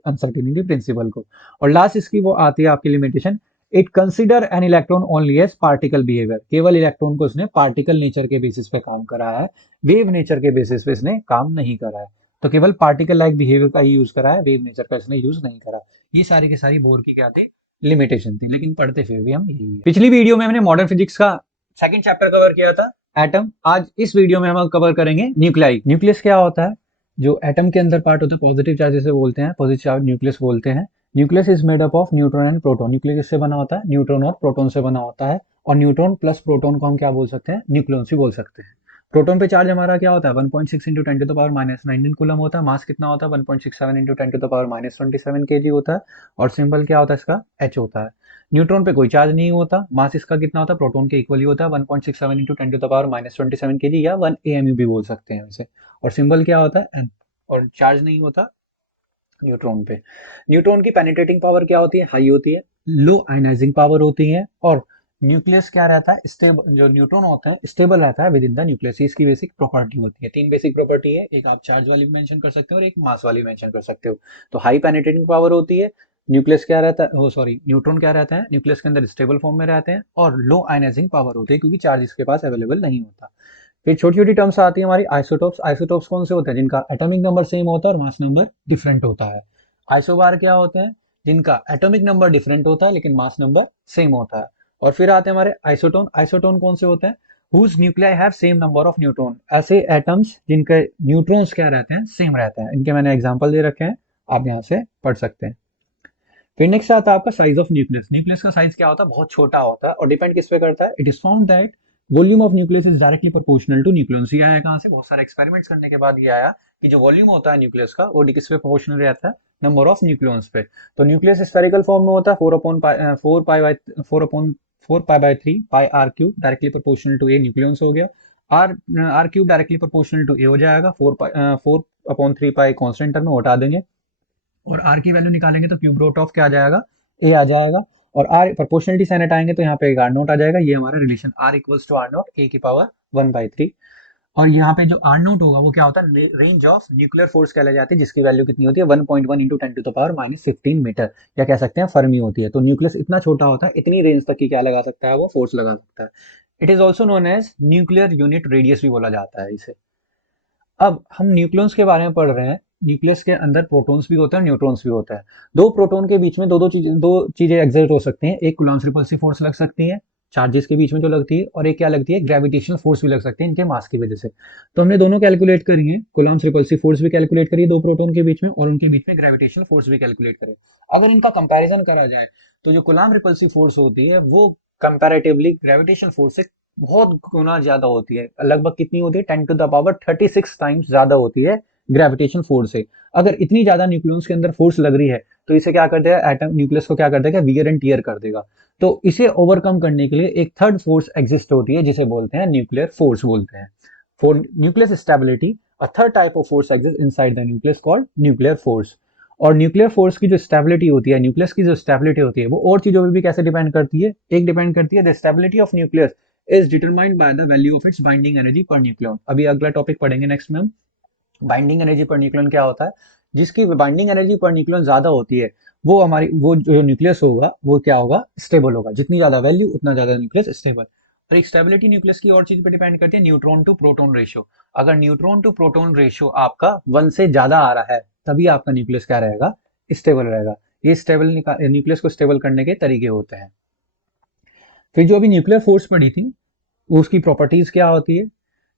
अनसर्टेनिटी प्रिंसिपल को। और लास्ट इसकी वो आती है आपकी limitation, it consider an electron only as particle behaviour, केवल इलेक्ट्रॉन को उसने पार्टिकल नेचर के बेसिस पे काम करा है, वेव नेचर के बेसिस पे इसने काम नहीं करा है। तो केवल पार्टिकल लाइक बिहेवियर का ही यूज करा है, वेव नेचर का इसने यूज नहीं करा। ये सारी की सारी बोर की क्या थी, लिमिटेशन थी, लेकिन पढ़ते फिर भी हम यही है। पिछली वीडियो में हमने मॉडर्न फिजिक्स का सेकंड चैप्टर कवर किया था, एटम। आज इस वीडियो में हम कवर करेंगे न्यूक्लियाई। न्यूक्लियस क्या होता है, जो एटम के अंदर पार्ट होता है, पॉजिटिव चार्ज से बोलते हैं, पॉजिटिव चार्ज न्यूक्लियस बोलते हैं। Nucleus is made up of neutron and proton. Nucleus किससे बना होता है, न्यूट्रॉन और प्रोटॉन से बना होता है। और न्यूट्रॉन प्लस प्रोटॉन को हम क्या बोल सकते हैं, न्यूक्लियस भी बोल सकते हैं। प्रोटॉन पे चार्ज हमारा क्या होता है, 1.6 into 10 to the power -19 coulomb होता है। मास कितना होता है, 1.67 into 10 to the power -27 kg होता है। और सिंबल क्या होता है इसका, H होता है। न्यूट्रॉन पे कोई चार्ज नहीं होता, मास इसका कितना होता है, प्रोटॉन के इक्वली होता है, 1.67 into 10 to the power -27 kg, या 1 AMU भी बोल सकते हैं इसे। और सिंबल क्या होता है, N। और चार्ज नहीं होता न्यूट्रॉन पे। न्यूट्रॉन की पेनिट्रेटिंग पावर क्या होती है, हाई होती है। लो आयनाइजिंग पावर होती है। और न्यूक्लियस क्या रहता है, स्टेबल, जो न्यूट्रॉन होते हैं स्टेबल रहता है विद इन द न्यूक्लियस। इसकी बेसिक प्रॉपर्टी होती है, तीन बेसिक प्रॉपर्टी है, एक आप चार्ज वाली भी मेंशन कर सकते हो और एक मास वाली मेंशन कर सकते हो। तो हाई पेनिट्रेटिंग पावर होती है, न्यूक्लियस क्या रहता है, सॉरी न्यूट्रॉन क्या रहता है, न्यूक्लियस के अंदर स्टेबल फॉर्म में रहते हैं। और लो आयनाइजिंग पावर होती है, क्योंकि चार्ज इसके पास अवेलेबल नहीं होता। फिर छोटी छोटी टर्म्स आती है हमारी आइसोटोप्स। आइसोटोप्स कौन से होते हैं, जिनका एटॉमिक नंबर सेम होता है और मास नंबर डिफरेंट होता है। आइसोबार क्या होते हैं, जिनका एटॉमिक नंबर डिफरेंट होता है लेकिन मास नंबर सेम होता है। और फिर आते हैं हमारे आइसोटोन। आइसोटोन कौन से होते हैं, whose nuclei have same number of neutron. ऐसे एटम्स जिनके न्यूट्रॉन्स क्या रहते हैं, सेम रहते हैं। इनके मैंने एग्जांपल दे रखे हैं, आप यहाँ से पढ़ सकते हैं। फिर नेक्स्ट आता है आपका साइज ऑफ न्यूक्लियस। न्यूक्लियस का साइज क्या होता है, बहुत छोटा होता है और डिपेंड किस पे करता है, it is found that volume of nucleus is directly proportional to nucleus. ये आया कहां से, बहुत सारे एक्सपेरिमेंट्स करने के बाद ये आया कि जो वॉल्यूम होता है न्यूक्लियस का, वो किस पे प्रोपोर्शनल रहता है, नंबर ऑफ न्यूक्लियस पे। तो न्यूक्लियस स्फेरिकल फॉर्म में होता है, 4 pi by 3 pi r cube, directly proportional to a nucleus हो गया। R r cube directly proportional to a हो जाएगा, 4/3 पाई कॉन्स्टेंट टर्म में हटा देंगे और आर की वैल्यू निकालेंगे तो क्यूब रूट ऑफ क्या आ जाएगा, ए आ जाएगा। और आर प्रोपोर्शनलिटी साइन हटाएंगे तो यहाँ पे एक आर नोट आ जाएगा। ये हमारा relation r equals to r not a की पावर 1/3। और यहाँ पे जो आर नोट होगा वो क्या होता है, रेंज ऑफ न्यूक्लियर फोर्स कहला जाती है, जिसकी वैल्यू कितनी होती है, 1.1 into 10 to the power -15 metre, या कह सकते हैं फर्मी होती है। तो न्यूक्लियस इतना छोटा होता है, इतनी रेंज तक की क्या लगा सकता है, वो फोर्स लगा सकता है। It is also known as nuclear unit radius भी बोला जाता है इसे। अब हम न्यूक्लियस के बारे में पढ़ रहे हैं। न्यूक्लियस के अंदर प्रोटॉन्स भी होते हैं, न्यूट्रॉन्स भी होता है। दो प्रोटॉन के बीच में दो चीजें एग्जर्ट हो सकती हैं। एक कूलम्ब्स रिपल्सिव फोर्स लग सकती है, चार्जेस के बीच में जो लगती है, और एक क्या लगती है, ग्रेविटेशनल फोर्स भी लग सकती है इनके मास की वजह से। तो हमने दोनों कैलकुलेट करी है, कूलम्ब्स रिपल्सिव फोर्स भी कैलकुलेट करी है दो प्रोटॉन के बीच में, और उनके बीच में ग्रेविटेशनल फोर्स भी कैलकुलेट करे। अगर इनका कंपैरिजन करा जाए तो जो कूलम्ब रिपल्सिव फोर्स होती है वो कंपैरेटिवली ग्रेविटेशनल फोर्स से बहुत गुना ज्यादा होती है। लगभग कितनी होती है, 10 टू द पावर 36 टाइम्स ज्यादा होती है ग्रेविटेशन फोर्स से। अगर इतनी ज्यादा न्यूक्लियस के अंदर फोर्स लग रही है तो इसे क्या कर देगा, एटम न्यूक्लियस को क्या कर देगा, वियर एंड टियर कर देगा। तो इसे ओवरकम करने के लिए एक थर्ड फोर्स एग्जिस्ट होती है, जिसे बोलते हैं न्यूक्लियर फोर्स बोलते हैं। For nucleus stability a third type of force exist inside the nucleus called nuclear force. और न्यूक्लियर फोर्स की जो स्टेबिलिटी होती है, न्यूक्लियस की जो स्टेबिलिटी होती है, वो और चीजों पर भी कैसे डिपेंड करती है, एक डिपेंड करती है the stability of nucleus is determined by the value of its binding energy per nucleon। अभी अगला टॉपिक पढ़ेंगे नेक्स्ट में हम, बाइंडिंग एनर्जी पर न्यूक्लियन क्या होता है। जिसकी बाइंडिंग एनर्जी पर न्यूक्लियन ज्यादा होती है वो जो न्यूक्लियस होगा वो क्या होगा, स्टेबल होगा। जितनी ज्यादा वैल्यू उतना ज्यादा न्यूक्लियस स्टेबल। और एक स्टेबिलिटी न्यूक्लियस की और चीज पे डिपेंड करती है, न्यूट्रॉन टू प्रोटॉन रेशियो। अगर न्यूट्रॉन टू प्रोटॉन रेशियो आपका 1 से ज्यादा आ रहा है तभी आपका न्यूक्लियस क्या रहेगा, स्टेबल रहेगा। ये स्टेबल न्यूक्लियस को स्टेबल करने के तरीके होते हैं। फिर जो अभी न्यूक्लियर फोर्स पढ़ी थी उसकी प्रॉपर्टीज क्या होती है।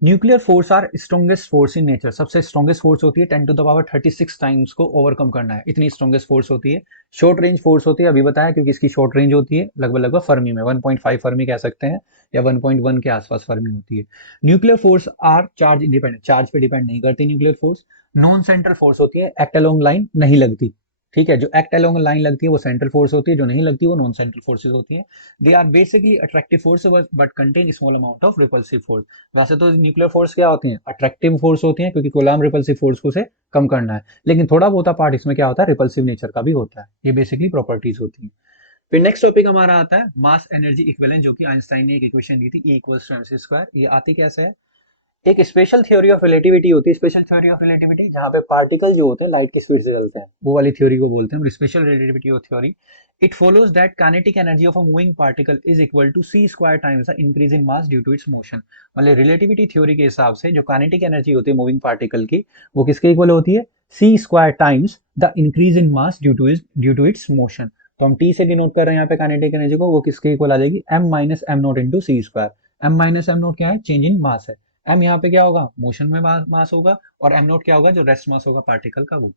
Nuclear force are strongest force in nature. सबसे स्ट्रॉन्गेस्ट फोर्स होती है 10 टू द पावर 36 टाइम्स को ओवरकम करना है, इतनी स्ट्रॉन्गेस्ट फोर्स होती है। शॉर्ट रेंज फोर्स होती है, अभी बताया, क्योंकि इसकी शॉर्ट रेंज होती है लगभग फर्मी में 1.5 फर्मी कह सकते हैं, या 1.1 के आसपास फर्मी होती है। Nuclear force are charge independent, charge पे डिपेंड नहीं करती nuclear force. Non central force होती है, एक्ट अलोंग लाइन नहीं लगती, ठीक है। जो एक्ट अलोंग लाइन लगती है वो सेंट्रल फोर्स होती है, जो नहीं लगती वो नॉन सेंट्रल फोर्सेज होती है। They are basically attractive force but contain small amount of repulsive force. वैसे तो न्यूक्लियर फोर्स क्या होती है, अट्रैक्टिव फोर्स होती है, क्योंकि कूलम्ब रिपल्सिव फोर्स को से कम करना है। लेकिन थोड़ा बहुत पार्ट इसमें क्या होता है, रिपल्सिव नेचर का भी होता है। ये बेसिकली प्रॉपर्टीज होती है। फिर नेक्स्ट टॉपिक हमारा आता है मास एनर्जी इक्विवेलेंट, जो कि आइंस्टाइन ने एक इक्वेशन दी थी, E equals to mc square. ये आती कैसे है? एक स्पेशल थ्योरी ऑफ रिलेटिविटी होती है, स्पेशल थ्योरी ऑफ रिलेटिविटी, जहां पे पार्टिकल जो होते हैं लाइट की स्पीड से चलते हैं, वो वाली थ्योरी को बोलते हैं special relativity of theory. It follows that kinetic energy of a moving particle is equal to c square times the increase in mass due to its motion. मतलब रिलेटिविटी थ्योरी के हिसाब से जो काइनेटिक एनर्जी होती है moving particle की, वो किसके इक्वल होती है? c square times the increase in mass due to its motion. तो हम t से डिनोट कर रहे हैं यहाँ पे काइनेटिक एनर्जी को, वो किसके इक्वल आ जाएगी? m minus m not into c square. m minus m not क्या है? चेंज इन मास है। m यहाँ पे क्या होगा? मोशन में मास होगा, और m नोट क्या होगा? जो रेस्ट मास होगा पार्टिकल का, वो।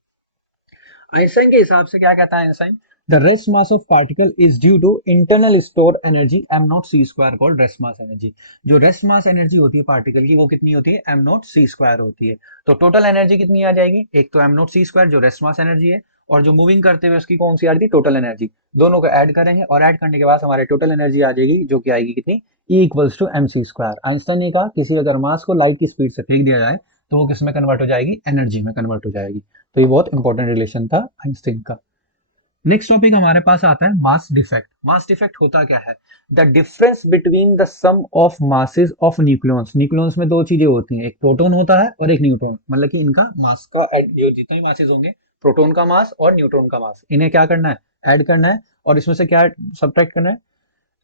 आइंस्टाइन के हिसाब से क्या कहता है Einstein? The rest mass of particle is due to internal store energy m not c square called rest mass energy. जो रेस्ट मास एनर्जी होती है पार्टिकल की, वो कितनी होती है? m नॉट c स्क्वायर होती है। तो टोटल एनर्जी कितनी आ जाएगी? एक तो m नॉट c स्क्वायर जो रेस्ट मास एनर्जी है, और जो मूविंग करते हुए उसकी कौन सी आ रही थी? Total energy. दोनों को ऐड करेंगे, और ऐड करने के बाद हमारे टोटल एनर्जी आ जाएगी, जो कि आएगी कितनी? E equals to mc square. Einstein ने कहा किसी अगर मास को लाइट की स्पीड से फेंक दिया जाए तो वो किस में कन्वर्ट हो जाएगी? एनर्जी में कन्वर्ट हो जाएगी। तो ये बहुत इंपॉर्टेंट रिलेशन था आइंस्टाइन का। नेक्स्ट टॉपिक हमारे पास आता है मास डिफेक्ट। मास डिफेक्ट होता क्या है? The difference between the sum of masses of nucleons. Nucleons में दो चीजें होती हैं, एक प्रोटॉन होता है और एक न्यूट्रॉन। मतलब कि इनका मास का जो जितने भी मासेस होंगे, प्रोटॉन का मास और न्यूट्रॉन का मास, इन्हें क्या करना है? ऐड करना है, और इसमें से क्या सब्ट्रैक्ट करना है?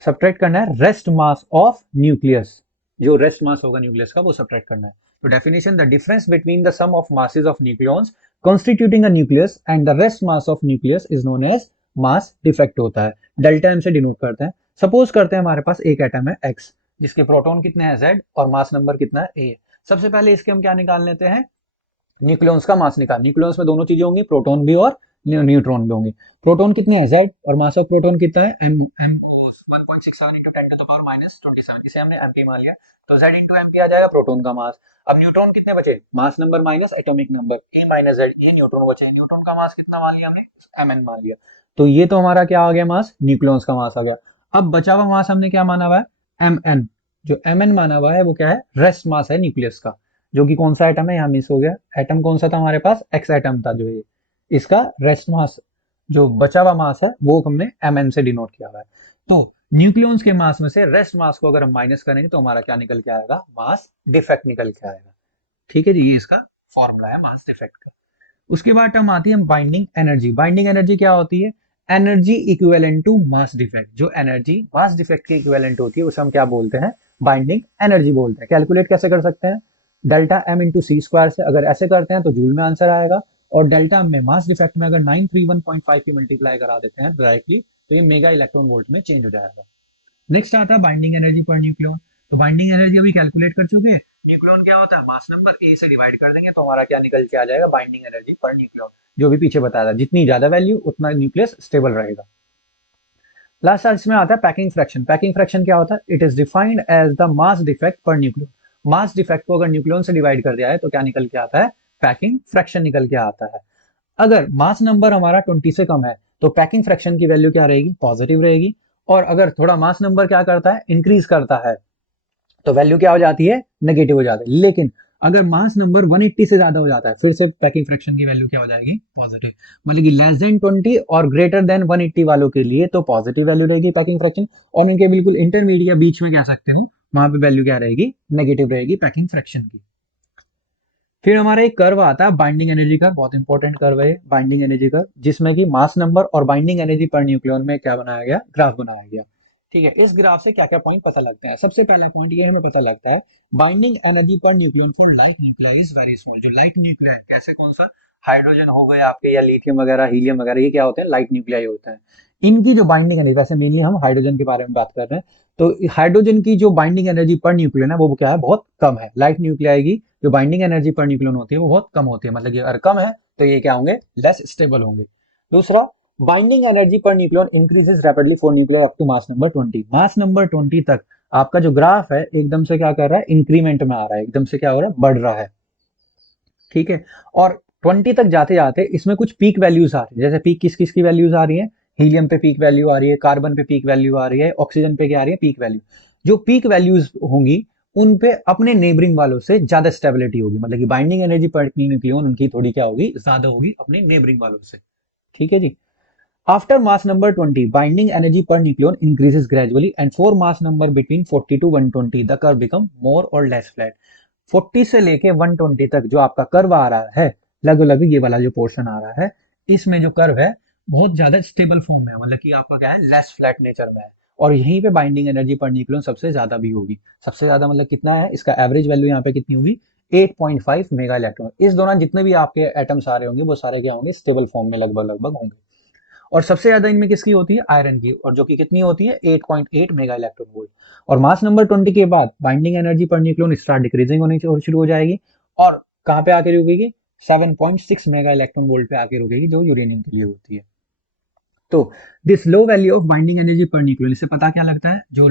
सब्ट्रैक्ट करना है रेस्ट मास ऑफ न्यूक्लियस। जो रेस्ट मास होगा न्यूक्लियस का, वो सब्ट्रैक्ट करना है। तो definition: the difference between the sum of masses of nucleons constituting a nucleus and the rest mass of nucleus is known as mass defect होता है। Delta M से डिनोट करते हैं। सपोज करते हैं हमारे पास एक एटम है x, जिसके प्रोटॉन कितने हैं? z, और मास नंबर कितना है? a। सबसे पहले इसके हम क्या निकाल लेते हैं? न्यूक्लियॉन्स का मास निकाल। न्यूक्लियॉन्स में दोनों चीजें होंगी, प्रोटॉन भी और न्यूट्रॉन भी होंगे। प्रोटॉन कितने हैं? z, और मास ऑफ प्रोटॉन कितना है? m 1.67 into 10 to the power minus 27, इसे हमने mp मान लिया, तो z into mp आ जाएगा प्रोटॉन का मास। अब न्यूट्रॉन कितने बचे? Mass number minus atomic number, e minus z, ये न्यूट्रॉन बचे। न्यूट्रॉन का मास कितना मान लिया हमने? mn मान लिया। तो ये तो हमारा क्या आ गया? मास, न्यूक्लियॉन्स का मास आ गया। अब बचा हुआ मास हमने क्या माना हुआ है? mn। जो mn माना हुआ है वो क्या है? रेस्ट मास है न्यूक्लियस का, जो कि कौन सा एटम है? यहाँ मिस हो गया। एटम कौन सा था हमारे पास? x एटम था, जो ये इसका रेस्ट मास, जो बचा हुआ मास है, वो हमने mn से डिनोट किया हुआ है। तो न्यूक्लियॉन्स के मास में से रेस्ट मास को अगर हम माइनस करेंगे तो हमारा क्या निकल के आएगा? मास डिफेक्ट निकल के आएगा। ठीक है जी, ये इसका फॉर्मूला है मास डिफेक्ट का। उसके बाद टर्म आती है बाइंडिंग एनर्जी। बाइंडिंग एनर्जी क्या होती है? Energy equivalent to mass defect. जो एनर्जी मास डिफेक्ट के इक्विवेलेंट होती है उसे हम क्या बोलते हैं? बाइंडिंग एनर्जी बोलते हैं। कैलकुलेट कैसे कर सकते हैं? Delta M into c square से अगर ऐसे करते हैं तो जूल में आंसर आएगा, और डेल्टा में मास डिफेक्ट में अगर 931.5 की मल्टीप्लाई करा देते हैं डायरेक्टली, तो ये मेगा इलेक्ट्रॉन वोल्ट में चेंज हो जाएगा। नेक्स्ट आता है बाइंडिंग एनर्जी पर न्यूक्लियॉन। तो बाइंडिंग एनर्जी अभी कैलकुलेट कर चुके हैं। न्यूक्लियॉन क्या होता है? मास नंबर ए से डिवाइड कर देंगे तो हमारा क्या निकल के आ जाएगा? बाइंडिंग एनर्जी पर न्यूक्लियॉन, जो भी पीछे बताया था। जितनी ज्यादा वैल्यू उतना न्यूक्लियस स्टेबल रहेगा। लास्ट इसमें आता है पैकिंग फ्रैक्शन। पैकिंग फ्रैक्शन क्या होता है? It is defined as the mass defect per nucleon. Mass defect को अगर न्यूक्लियन से डिवाइड कर दिया है तो क्या निकल के आता है? पैकिंग फ्रैक्शन निकल के आता है। अगर मास नंबर हमारा 20 से कम है तो पैकिंग फ्रैक्शन की वैल्यू क्या रहेगी? पॉजिटिव रहेगी। और अगर थोड़ा मास नंबर क्या करता है? इंक्रीज करता है, तो वैल्यू क्या हो जाती है? नेगेटिव हो जाती है। लेकिन अगर मास नंबर 180 से ज्यादा हो जाता है, फिर से पैकिंग फ्रैक्शन की वैल्यू क्या हो जाएगी? पॉजिटिव। मतलब कि लेस देन 20 और ग्रेटर देन 180 वालों के लिए तो पॉजिटिव वैल्यू रहेगी पैकिंग फ्रैक्शन, और इनके बिल्कुल इंटरमीडिएट या बीच में कह सकते हो, वहां पे वैल्यू क्या रहेगी? नेगेटिव रहेगी पैकिंग फ्रैक्शन की। फिर हमारा एक कर्व आता है बाइंडिंग एनर्जी कर्व। बहुत इंपॉर्टेंट कर्व है बाइंडिंग एनर्जी कर्व, जिसमें कि मास नंबर और बाइंडिंग एनर्जी पर न्यूक्लियन में क्या बनाया गया? ग्राफ बनाया गया। ठीक है, इस ग्राफ से क्या क्या पॉइंट पता लगते हैं? सबसे पहला पॉइंट ये हमें पता लगता है, binding energy per nucleon for light nuclei is very small. जो लाइट न्यूक्लियाई कैसे, कौन सा? हाइड्रोजन हो गए आपके, या लिथियम वगैरह, हीलियम वगैरह, ये क्या होते हैं? लाइट न्यूक्लियाई होते हैं। इनकी जो बाइंडिंग एनर्जी, वैसे मेनली हम हाइड्रोजन के बारे में बात कर रहे हैं, तो हाइड्रोजन की जो बाइंडिंग एनर्जी पर न्यूक्लियन है वो क्या है? बहुत कम है। लाइट न्यूक्लियाई की जो बाइंडिंग एनर्जी पर न्यूक्लियन होती है वो बहुत कम होती है। मतलब कि अगर कम है तो ये क्या होंगे? लेस स्टेबल होंगे। दूसरा, binding energy per nucleon increases rapidly for nuclear up to mass number 20। Mass number 20 तक आपका जो ग्राफ है एकदम से क्या कर रहा है? इंक्रीमेंट में आ रहा है, एकदम से क्या हो रहा है? बढ़ रहा है। ठीक है, और 20 तक जाते जाते इसमें कुछ पीक वैल्यूज आ रही है। जैसे पीक किस किस की वैल्यूज आ रही है? हीलियम पे पीक वैल्यू आ रही है, कार्बन पे पीक वैल्यू आ रही है, ऑक्सीजन पे क्या आ रही है? Peak value. जो पीक वैल्यूज होंगी उन पे अपने नेबरिंग वालों से ज्यादा स्टेबिलिटी होगी। मतलब कि बाइंडिंग एनर्जी पर न्यूक्लियन उनकी थोड़ी क्या होगी? ज्यादा होगी अपने नेबरिंग वालों से। ठीक है जी। After mass number 20, binding energy per nucleon increases gradually, and for mass number between 40 to 120, the curve become more or less flat. 40 से लेके 120 तक जो आपका कर्व आ रहा है, लगभग ये वाला जो पोर्शन आ रहा है, इसमें जो कर्व है बहुत ज्यादा स्टेबल फॉर्म में है, मतलब कि आपका क्या है, लेस फ्लैट नेचर में है। और यहीं पे बाइंडिंग एनर्जी पर न्यूक्लियन सबसे ज्यादा भी होगी। सबसे ज्यादा मतलब कितना है, इसका एवरेज वैल्यू यहाँ पे कितनी होगी, 8.5 मेगा इलेक्ट्रॉन। इस दौरान जितने भी आपके एटम्स आ रहे होंगे वो सारे क्या होंगे, स्टेबल फॉर्म में लगभग लगभग होंगे। और सबसे ज्यादा इनमें किसकी होती है, आयरन की, और जो कि कितनी होती है, 8.8 मेगा इलेक्ट्रॉन वोल्ट। और मास नंबर 20 के बाद binding energy per nucleon start decreasing होनी शुरू हो जाएगी, और कहां पे आके रुकेगी, 7.6 मेगा इलेक्ट्रॉन वोल्ट पे आके रुकेगी, जो यूरेनियम के लिए होती है। तो this low value of binding energy per nucleon, इससे पता क्या लगता है, जो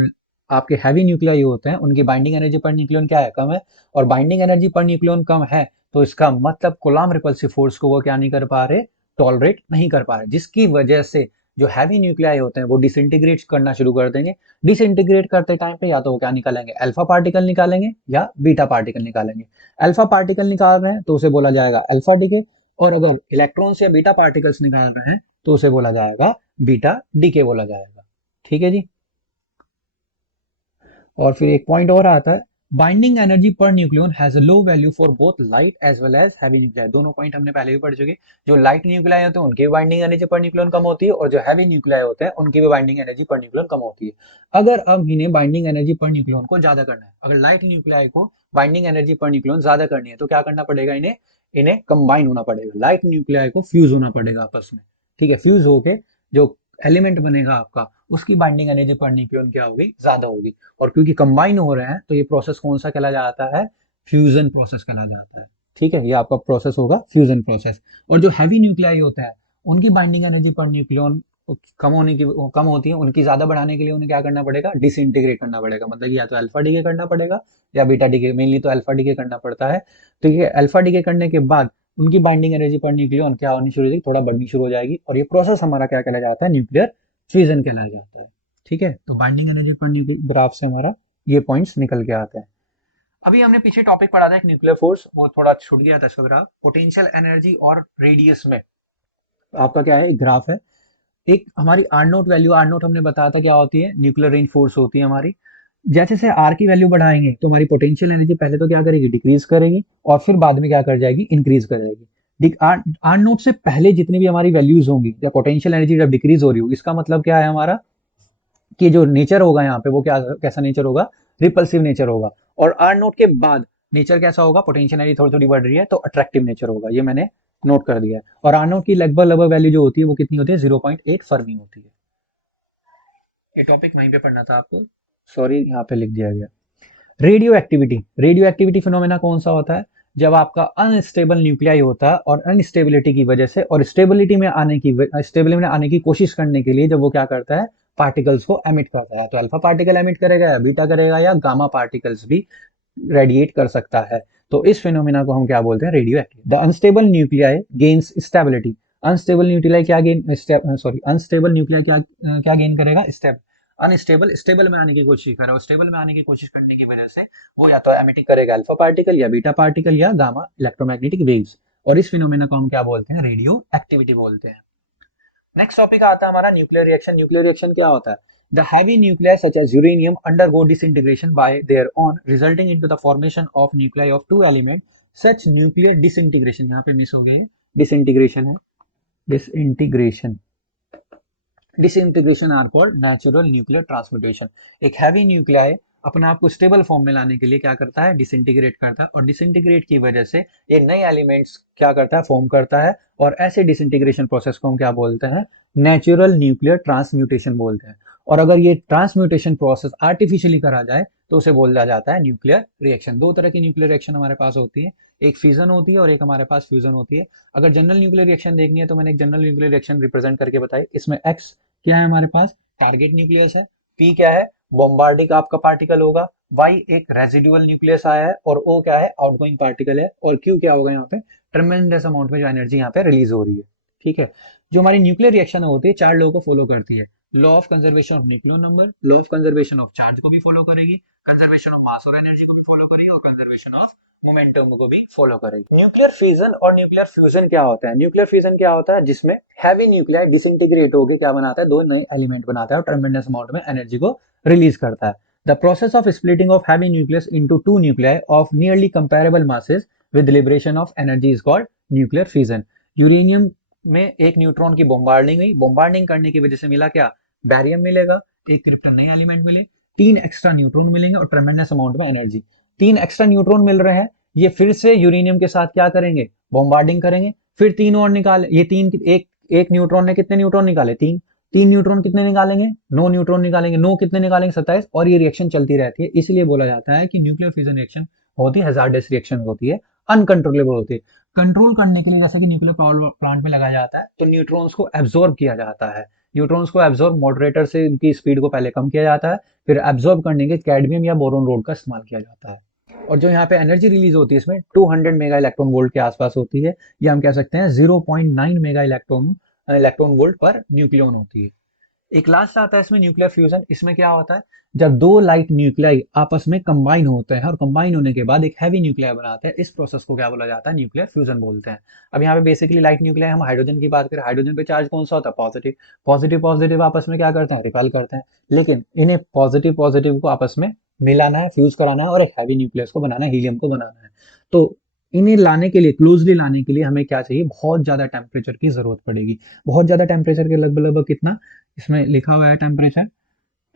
आपके हैवी न्यूक्लियाई होते हैं उनकी बाइंडिंग एनर्जी पर न्यूक्लियन क्या है, कम है। और बाइंडिंग एनर्जी पर न्यूक्लियन कम है तो इसका मतलब कूलम्ब रिपल्सिव फोर्स को वो क्या नहीं कर पा रहे, टॉलरेट नहीं कर पा रहे, जिसकी वजह से जो हैवी न्यूक्लियाई होते हैं वो डिसइंटीग्रेट करना शुरू कर देंगे। डिसइंटीग्रेट करते टाइम पे या तो वो क्या निकालेंगे, अल्फा पार्टिकल निकालेंगे या बीटा पार्टिकल निकालेंगे। अल्फा पार्टिकल निकाल रहे हैं तो उसे बोला जाएगा अल्फा डीके, और अगर इलेक्ट्रॉन्स या बीटा पार्टिकल्स निकाल रहे हैं तो उसे बोला जाएगा बीटा डीके बोला जाएगा। ठीक है जी। और फिर एक पॉइंट और आता है, binding energy per nucleon has a low value for both light as well as heavy nuclei. दोनों पॉइंट हमने पहले भी पढ़ चुके। जो लाइट न्यूक्लियाई होते हैं उनकी बाइंडिंग एनर्जी पर न्यूक्लियन कम होती है, और जो हैवी न्यूक्लियाई होते हैं उनकी भी बाइंडिंग एनर्जी पर न्यूक्लियन कम होती है। अगर अब इन्हें बाइंडिंग एनर्जी पर न्यूक्लियन को ज्यादा करना है, अगर लाइट न्यूक्लियाई को बाइंडिंग एनर्जी पर न्यूक्लियन ज्यादा करनी है तो क्या करना पड़ेगा, इन्हें इन्हें कंबाइन होना पड़ेगा, लाइट न्यूक्लियाई को फ्यूज होना पड़ेगा आपस में। ठीक है, फ्यूज होके जो एलिमेंट बनेगा आपका, उसकी बाइंडिंग एनर्जी पर न्यूक्लियन क्या होगी, ज्यादा होगी। और क्योंकि कंबाइन हो रहे हैं तो ये प्रोसेस कौन सा कहला जाता है, फ्यूजन प्रोसेस कहला जाता है। ठीक है, ये आपका प्रोसेस होगा फ्यूजन प्रोसेस। और जो हैवी न्यूक्लियाई होता है उनकी बाइंडिंग एनर्जी पर न्यूक्लियन कम होती है, उनकी ज्यादा बढ़ाने के लिए उन्हें क्या करना पड़ेगा, डिसइंटीग्रेट करना पड़ेगा। मतलब या तो अल्फा डीके करना पड़ेगा या बीटा डीके, मेनली तो अल्फा डीके करना पड़ता है। तो ये अल्फा डीके करने के बाद उनकी बाइंडिंग एनर्जी पर न्यूक्लियन क्या होनी शुरू हो जाएगी, थोड़ा बढ़नी शुरू हो जाएगी, और ये प्रोसेस हमारा क्या कहला जाता है, न्यूक्लियर फ्यूजन कहलाया जाता है। ठीक है, तो बाइंडिंग एनर्जी पर ग्राफ से हमारा ये पॉइंट्स निकल के आते हैं। अभी हमने पीछे टॉपिक पढ़ा था एक न्यूक्लियर फोर्स, वो थोड़ा छूट गया था इसका ग्राफ। पोटेंशियल एनर्जी और रेडियस में आपका क्या है, एक ग्राफ है। एक हमारी R naught value, R naught हमने बताया था क्या होती है, न्यूक्लियर रेंज फोर्स होती है हमारी। जैसे से आर की वैल्यू बढ़ाएंगे तो हमारी पोटेंशियल एनर्जी पहले तो क्या करेगी, डिक्रीज करेगी, और फिर बाद में क्या कर जाएगी, इंक्रीज कर जाएगी। आर नोट से पहले जितनी भी हमारी वैल्यूज होंगी या पोटेंशियल एनर्जी जब डिक्रीज हो रही होगी, इसका मतलब क्या है हमारा, कि जो नेचर होगा यहाँ पे वो क्या, कैसा नेचर होगा, रिपल्सिव नेचर होगा। और आर नोट के बाद नेचर कैसा होगा, पोटेंशियल एनर्जी थोड़ी थोड़ी बढ़ रही है तो अट्रैक्टिव नेचर होगा, ये मैंने नोट कर दिया है। और आर नोट की लगभग लगभग वैल्यू जो होती है वो कितनी होती है, 0.8 फर्मी होती है। ये टॉपिक वहीं पे पढ़ना था आपको, सॉरी यहाँ पे लिख दिया गया। Radio activity, radio activity phenomena कौन सा होता है, जब आपका अनस्टेबल न्यूक्लियाई होता है और अनस्टेबिलिटी की वजह से, और स्टेबिलिटी में आने की कोशिश करने के लिए जब वो क्या करता है, पार्टिकल्स को एमिट करता है, तो अल्फा पार्टिकल एमिट करेगा या बीटा करेगा या गामा पार्टिकल्स भी रेडिएट कर सकता है। तो इस फिनोमेना को हम क्या बोलते हैं, radio active. The unstable nuclei gains stability, unstable nuclei क्या गेन, सॉरी अनस्टेबल न्यूक्लियाई क्या गेन करेगा, अनस्टेबल, स्टेबल में आने की कोशिश कर रहा है, स्टेबल में आने की कोशिश करने की वजह से वो या तो एमिटिंग करेगा अल्फा पार्टिकल या बीटा पार्टिकल या गामा इलेक्ट्रोमैग्नेटिक वेव्स, और इस फिनोमेना को हम क्या बोलते हैं, रेडियो एक्टिविटी बोलते हैं। नेक्स्ट टॉपिक आता है हमारा न्यूक्लियर रिएक्शन। न्यूक्लियर रिएक्शन क्या होता है, the heavy nuclei such as uranium undergo disintegration by their own resulting into the formation of nuclei of two element. Such nuclear disintegration, यहाँ पे मिस हो गए, डिसइंटीग्रेशन है, disintegration disintegration are called natural nuclear transmutation. एक heavy nuclei अपने आप को stable form में लाने के लिए क्या करता है, डिसइंटीग्रेट करता है, और डिसइंटीग्रेट की वजह से ये नए एलिमेंट्स क्या करता है, फॉर्म करता है। और ऐसे डिसइंटीग्रेशन प्रोसेस को हम क्या बोलते हैं, नेचुरल न्यूक्लियर ट्रांसम्यूटेशन बोलते हैं। और अगर ये ट्रांसम्यूटेशन प्रोसेस आर्टिफिशियली करा जाए तो उसे बोला जाता है न्यूक्लियर रिएक्शन। दो तरह की न्यूक्लियर रिएक्शन हमारे पास होती है, एक फिजन होती है और एक हमारे पास फ्यूजन होती है। अगर जनरल न्यूक्लियर रिएक्शन देखनी है तो मैंने एक जनरल न्यूक्लियर रिएक्शन रिप्रेजेंट करके बताई। इसमें एक्स क्या है हमारे पास, टारगेट न्यूक्लियस है, पी क्या है, बॉम्बार्डिक आपका पार्टिकल होगा, वाई एक रेजिडुअल न्यूक्लियस आया है, और ओ क्या है, आउटगोइंग पार्टिकल है, और क्यू क्या होगा, यहाँ पे ट्रेमेंडस अमाउंट में जो एनर्जी यहाँ पे रिलीज हो रही है। ठीक है, जो हमारी न्यूक्लियर रिएक्शन होती है चार लोगों को फॉलो करती है। Law of conservation of nuclear number, law of conservation of charge को भी फॉलो करेगी, कंजर्वेशन ऑफ मास और एनर्जी को भी फॉलो करेगी और कंजर्वेशन ऑफ मोमेंटम को भी फॉलो करेगी। न्यूक्लियर फिजन और न्यूक्लियर फ्यूजन क्या होता है? न्यूक्लियर फिजन क्या होता है? जिसमें हैवी न्यूक्लियाई डिसइंटीग्रेट होकर क्या बनाता है? दो नए एलिमेंट बनाता है और ट्रेमेंडस अमाउंट में एनर्जी को रिलीज करता है। The process of splitting of heavy nucleus into two nuclei of nearly comparable masses with liberation of energy is called nuclear fission. Uranium में एक न्यूट्रॉन की बॉम्बार्डिंग हुई, बॉम्बार्डिंग करने की वजह से मिला क्या? बैरियम मिलेगा, एक क्रिप्टन नए एलिमेंट मिले, 3 एक्स्ट्रा न्यूट्रॉन मिलेंगे और ट्रेमेंडस अमाउंट में एनर्जी। 3 एक्स्ट्रा न्यूट्रॉन मिल रहे हैं, ये फिर से यूरेनियम के साथ क्या करेंगे? बॉम्बार्डिंग करेंगे, फिर 3 और निकाले, ये 3 एक न्यूट्रॉन ने कितने न्यूट्रॉन निकाले? 3 न्यूट्रॉन कितने निकालेंगे? 9 न्यूट्रॉन निकालेंगे, 9 कितने निकालेंगे? 27। और ये रिएक्शन चलती रहती है, इसलिए बोला जाता है कि न्यूक्लियर फिजन रिएक्शन होती है हैजार्डस रिएक्शन होती है, अनकंट्रोलेबल होती है। कंट्रोल करने के लिए जैसे कि न्यूक्लियर पावर प्लांट में लगाया जाता है तो न्यूट्रॉन्स को एब्जॉर्ब किया जाता है। न्यूट्रॉन्स को एब्जॉर्ब मॉडरेटर से उनकी स्पीड को पहले कम किया जाता है, फिर एब्जॉर्ब करने के कैडमियम या बोरोन रोड का इस्तेमाल किया जाता है। और जो यहाँ पे एनर्जी रिलीज होती है इसमें 200 मेगा इलेक्ट्रॉन वोल्ट के आसपास होती है, या हम कह सकते हैं 0.9 mega electron volt per nucleon होती है। एक लास्ट आता है इसमें न्यूक्लियर फ्यूजन। इसमें क्या होता है? जब दो लाइट न्यूक्लियाई आपस में कंबाइन होते हैं और कंबाइन होने के बाद एक हैवी न्यूक्लियाई बनाते हैं, इस प्रोसेस को क्या बोला जाता है? न्यूक्लियर फ्यूजन बोलते हैं। अब यहाँ पे बेसिकली लाइट न्यूक्लियाई, हम हाइड्रोजन की बात करें, हाइड्रोजन पे चार्ज कौन सा होता है? पॉजिटिव। पॉजिटिव पॉजिटिव आपस में क्या करते हैं? रिपेल करते हैं। लेकिन इन्हें पॉजिटिव पॉजिटिव को आपस में मिलाना है, फ्यूज कराना है और एक हैवी न्यूक्लियस को बनाना है, हीलियम को बनाना है। तो इन्हें लाने के लिए, क्लोजली लाने के लिए हमें क्या चाहिए? बहुत ज्यादा टेम्परेचर की जरूरत पड़ेगी। बहुत ज्यादा टेम्परेचर के लगभग लगभग कितना इसमें लिखा हुआ है temperature?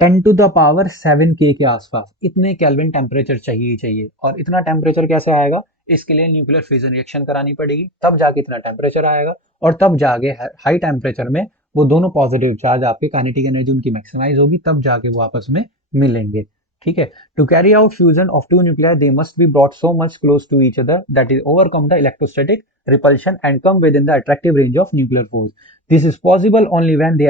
10 to the power 7K के आसपास इतने केल्विन टेम्परेचर चाहिए ही चाहिए। और इतना टेम्परेचर कैसे आएगा? इसके लिए न्यूक्लियर फ्यूजन रिएक्शन करानी पड़ेगी, तब जाके इतना टेम्परेचर आएगा और तब जाके हाई टेम्परेचर में वो दोनों पॉजिटिव चार्ज, आपकी काइनेटिक एनर्जी उनकी मैक्सिमाइज होगी, तब जाके वो आपस में मिलेंगे। ठीक है। To carry out fusion of two nuclear they must be brought so much close to each other that is overcome the electrostatic repulsion and come within the attractive range of nuclear force. This is possible only when they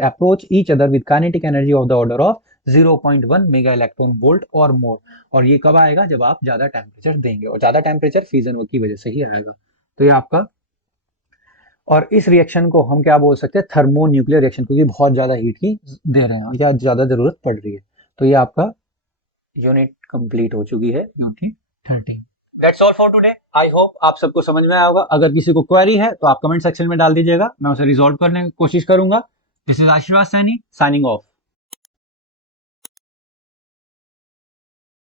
approach each other with kinetic energy of the order of 0.1 mega electron volt और मोर। और ये कब आएगा? जब आप ज्यादा temperature देंगे, और ज्यादा टेम्परेचर फ्यूजन की वजह से ही आएगा। तो ये आपका, और इस रिएक्शन को हम क्या बोल सकते हैं? थर्मो न्यूक्लियर रिएक्शन, क्योंकि बहुत ज्यादा हीट की दे रहे हैं या ज्यादा जरूरत पड़ रही है। तो ये आपका यूनिट कंप्लीट हो चुकी है, unit 13। That's all for today. I hope आप सबको समझ में आया होगा। अगर किसी को क्वेरी है तो आप कमेंट सेक्शन में डाल दीजिएगा, मैं उसे रिजॉल्व करने की कोशिश करूंगा। दिस इज आशीर्वाद सैनी साइनिंग ऑफ।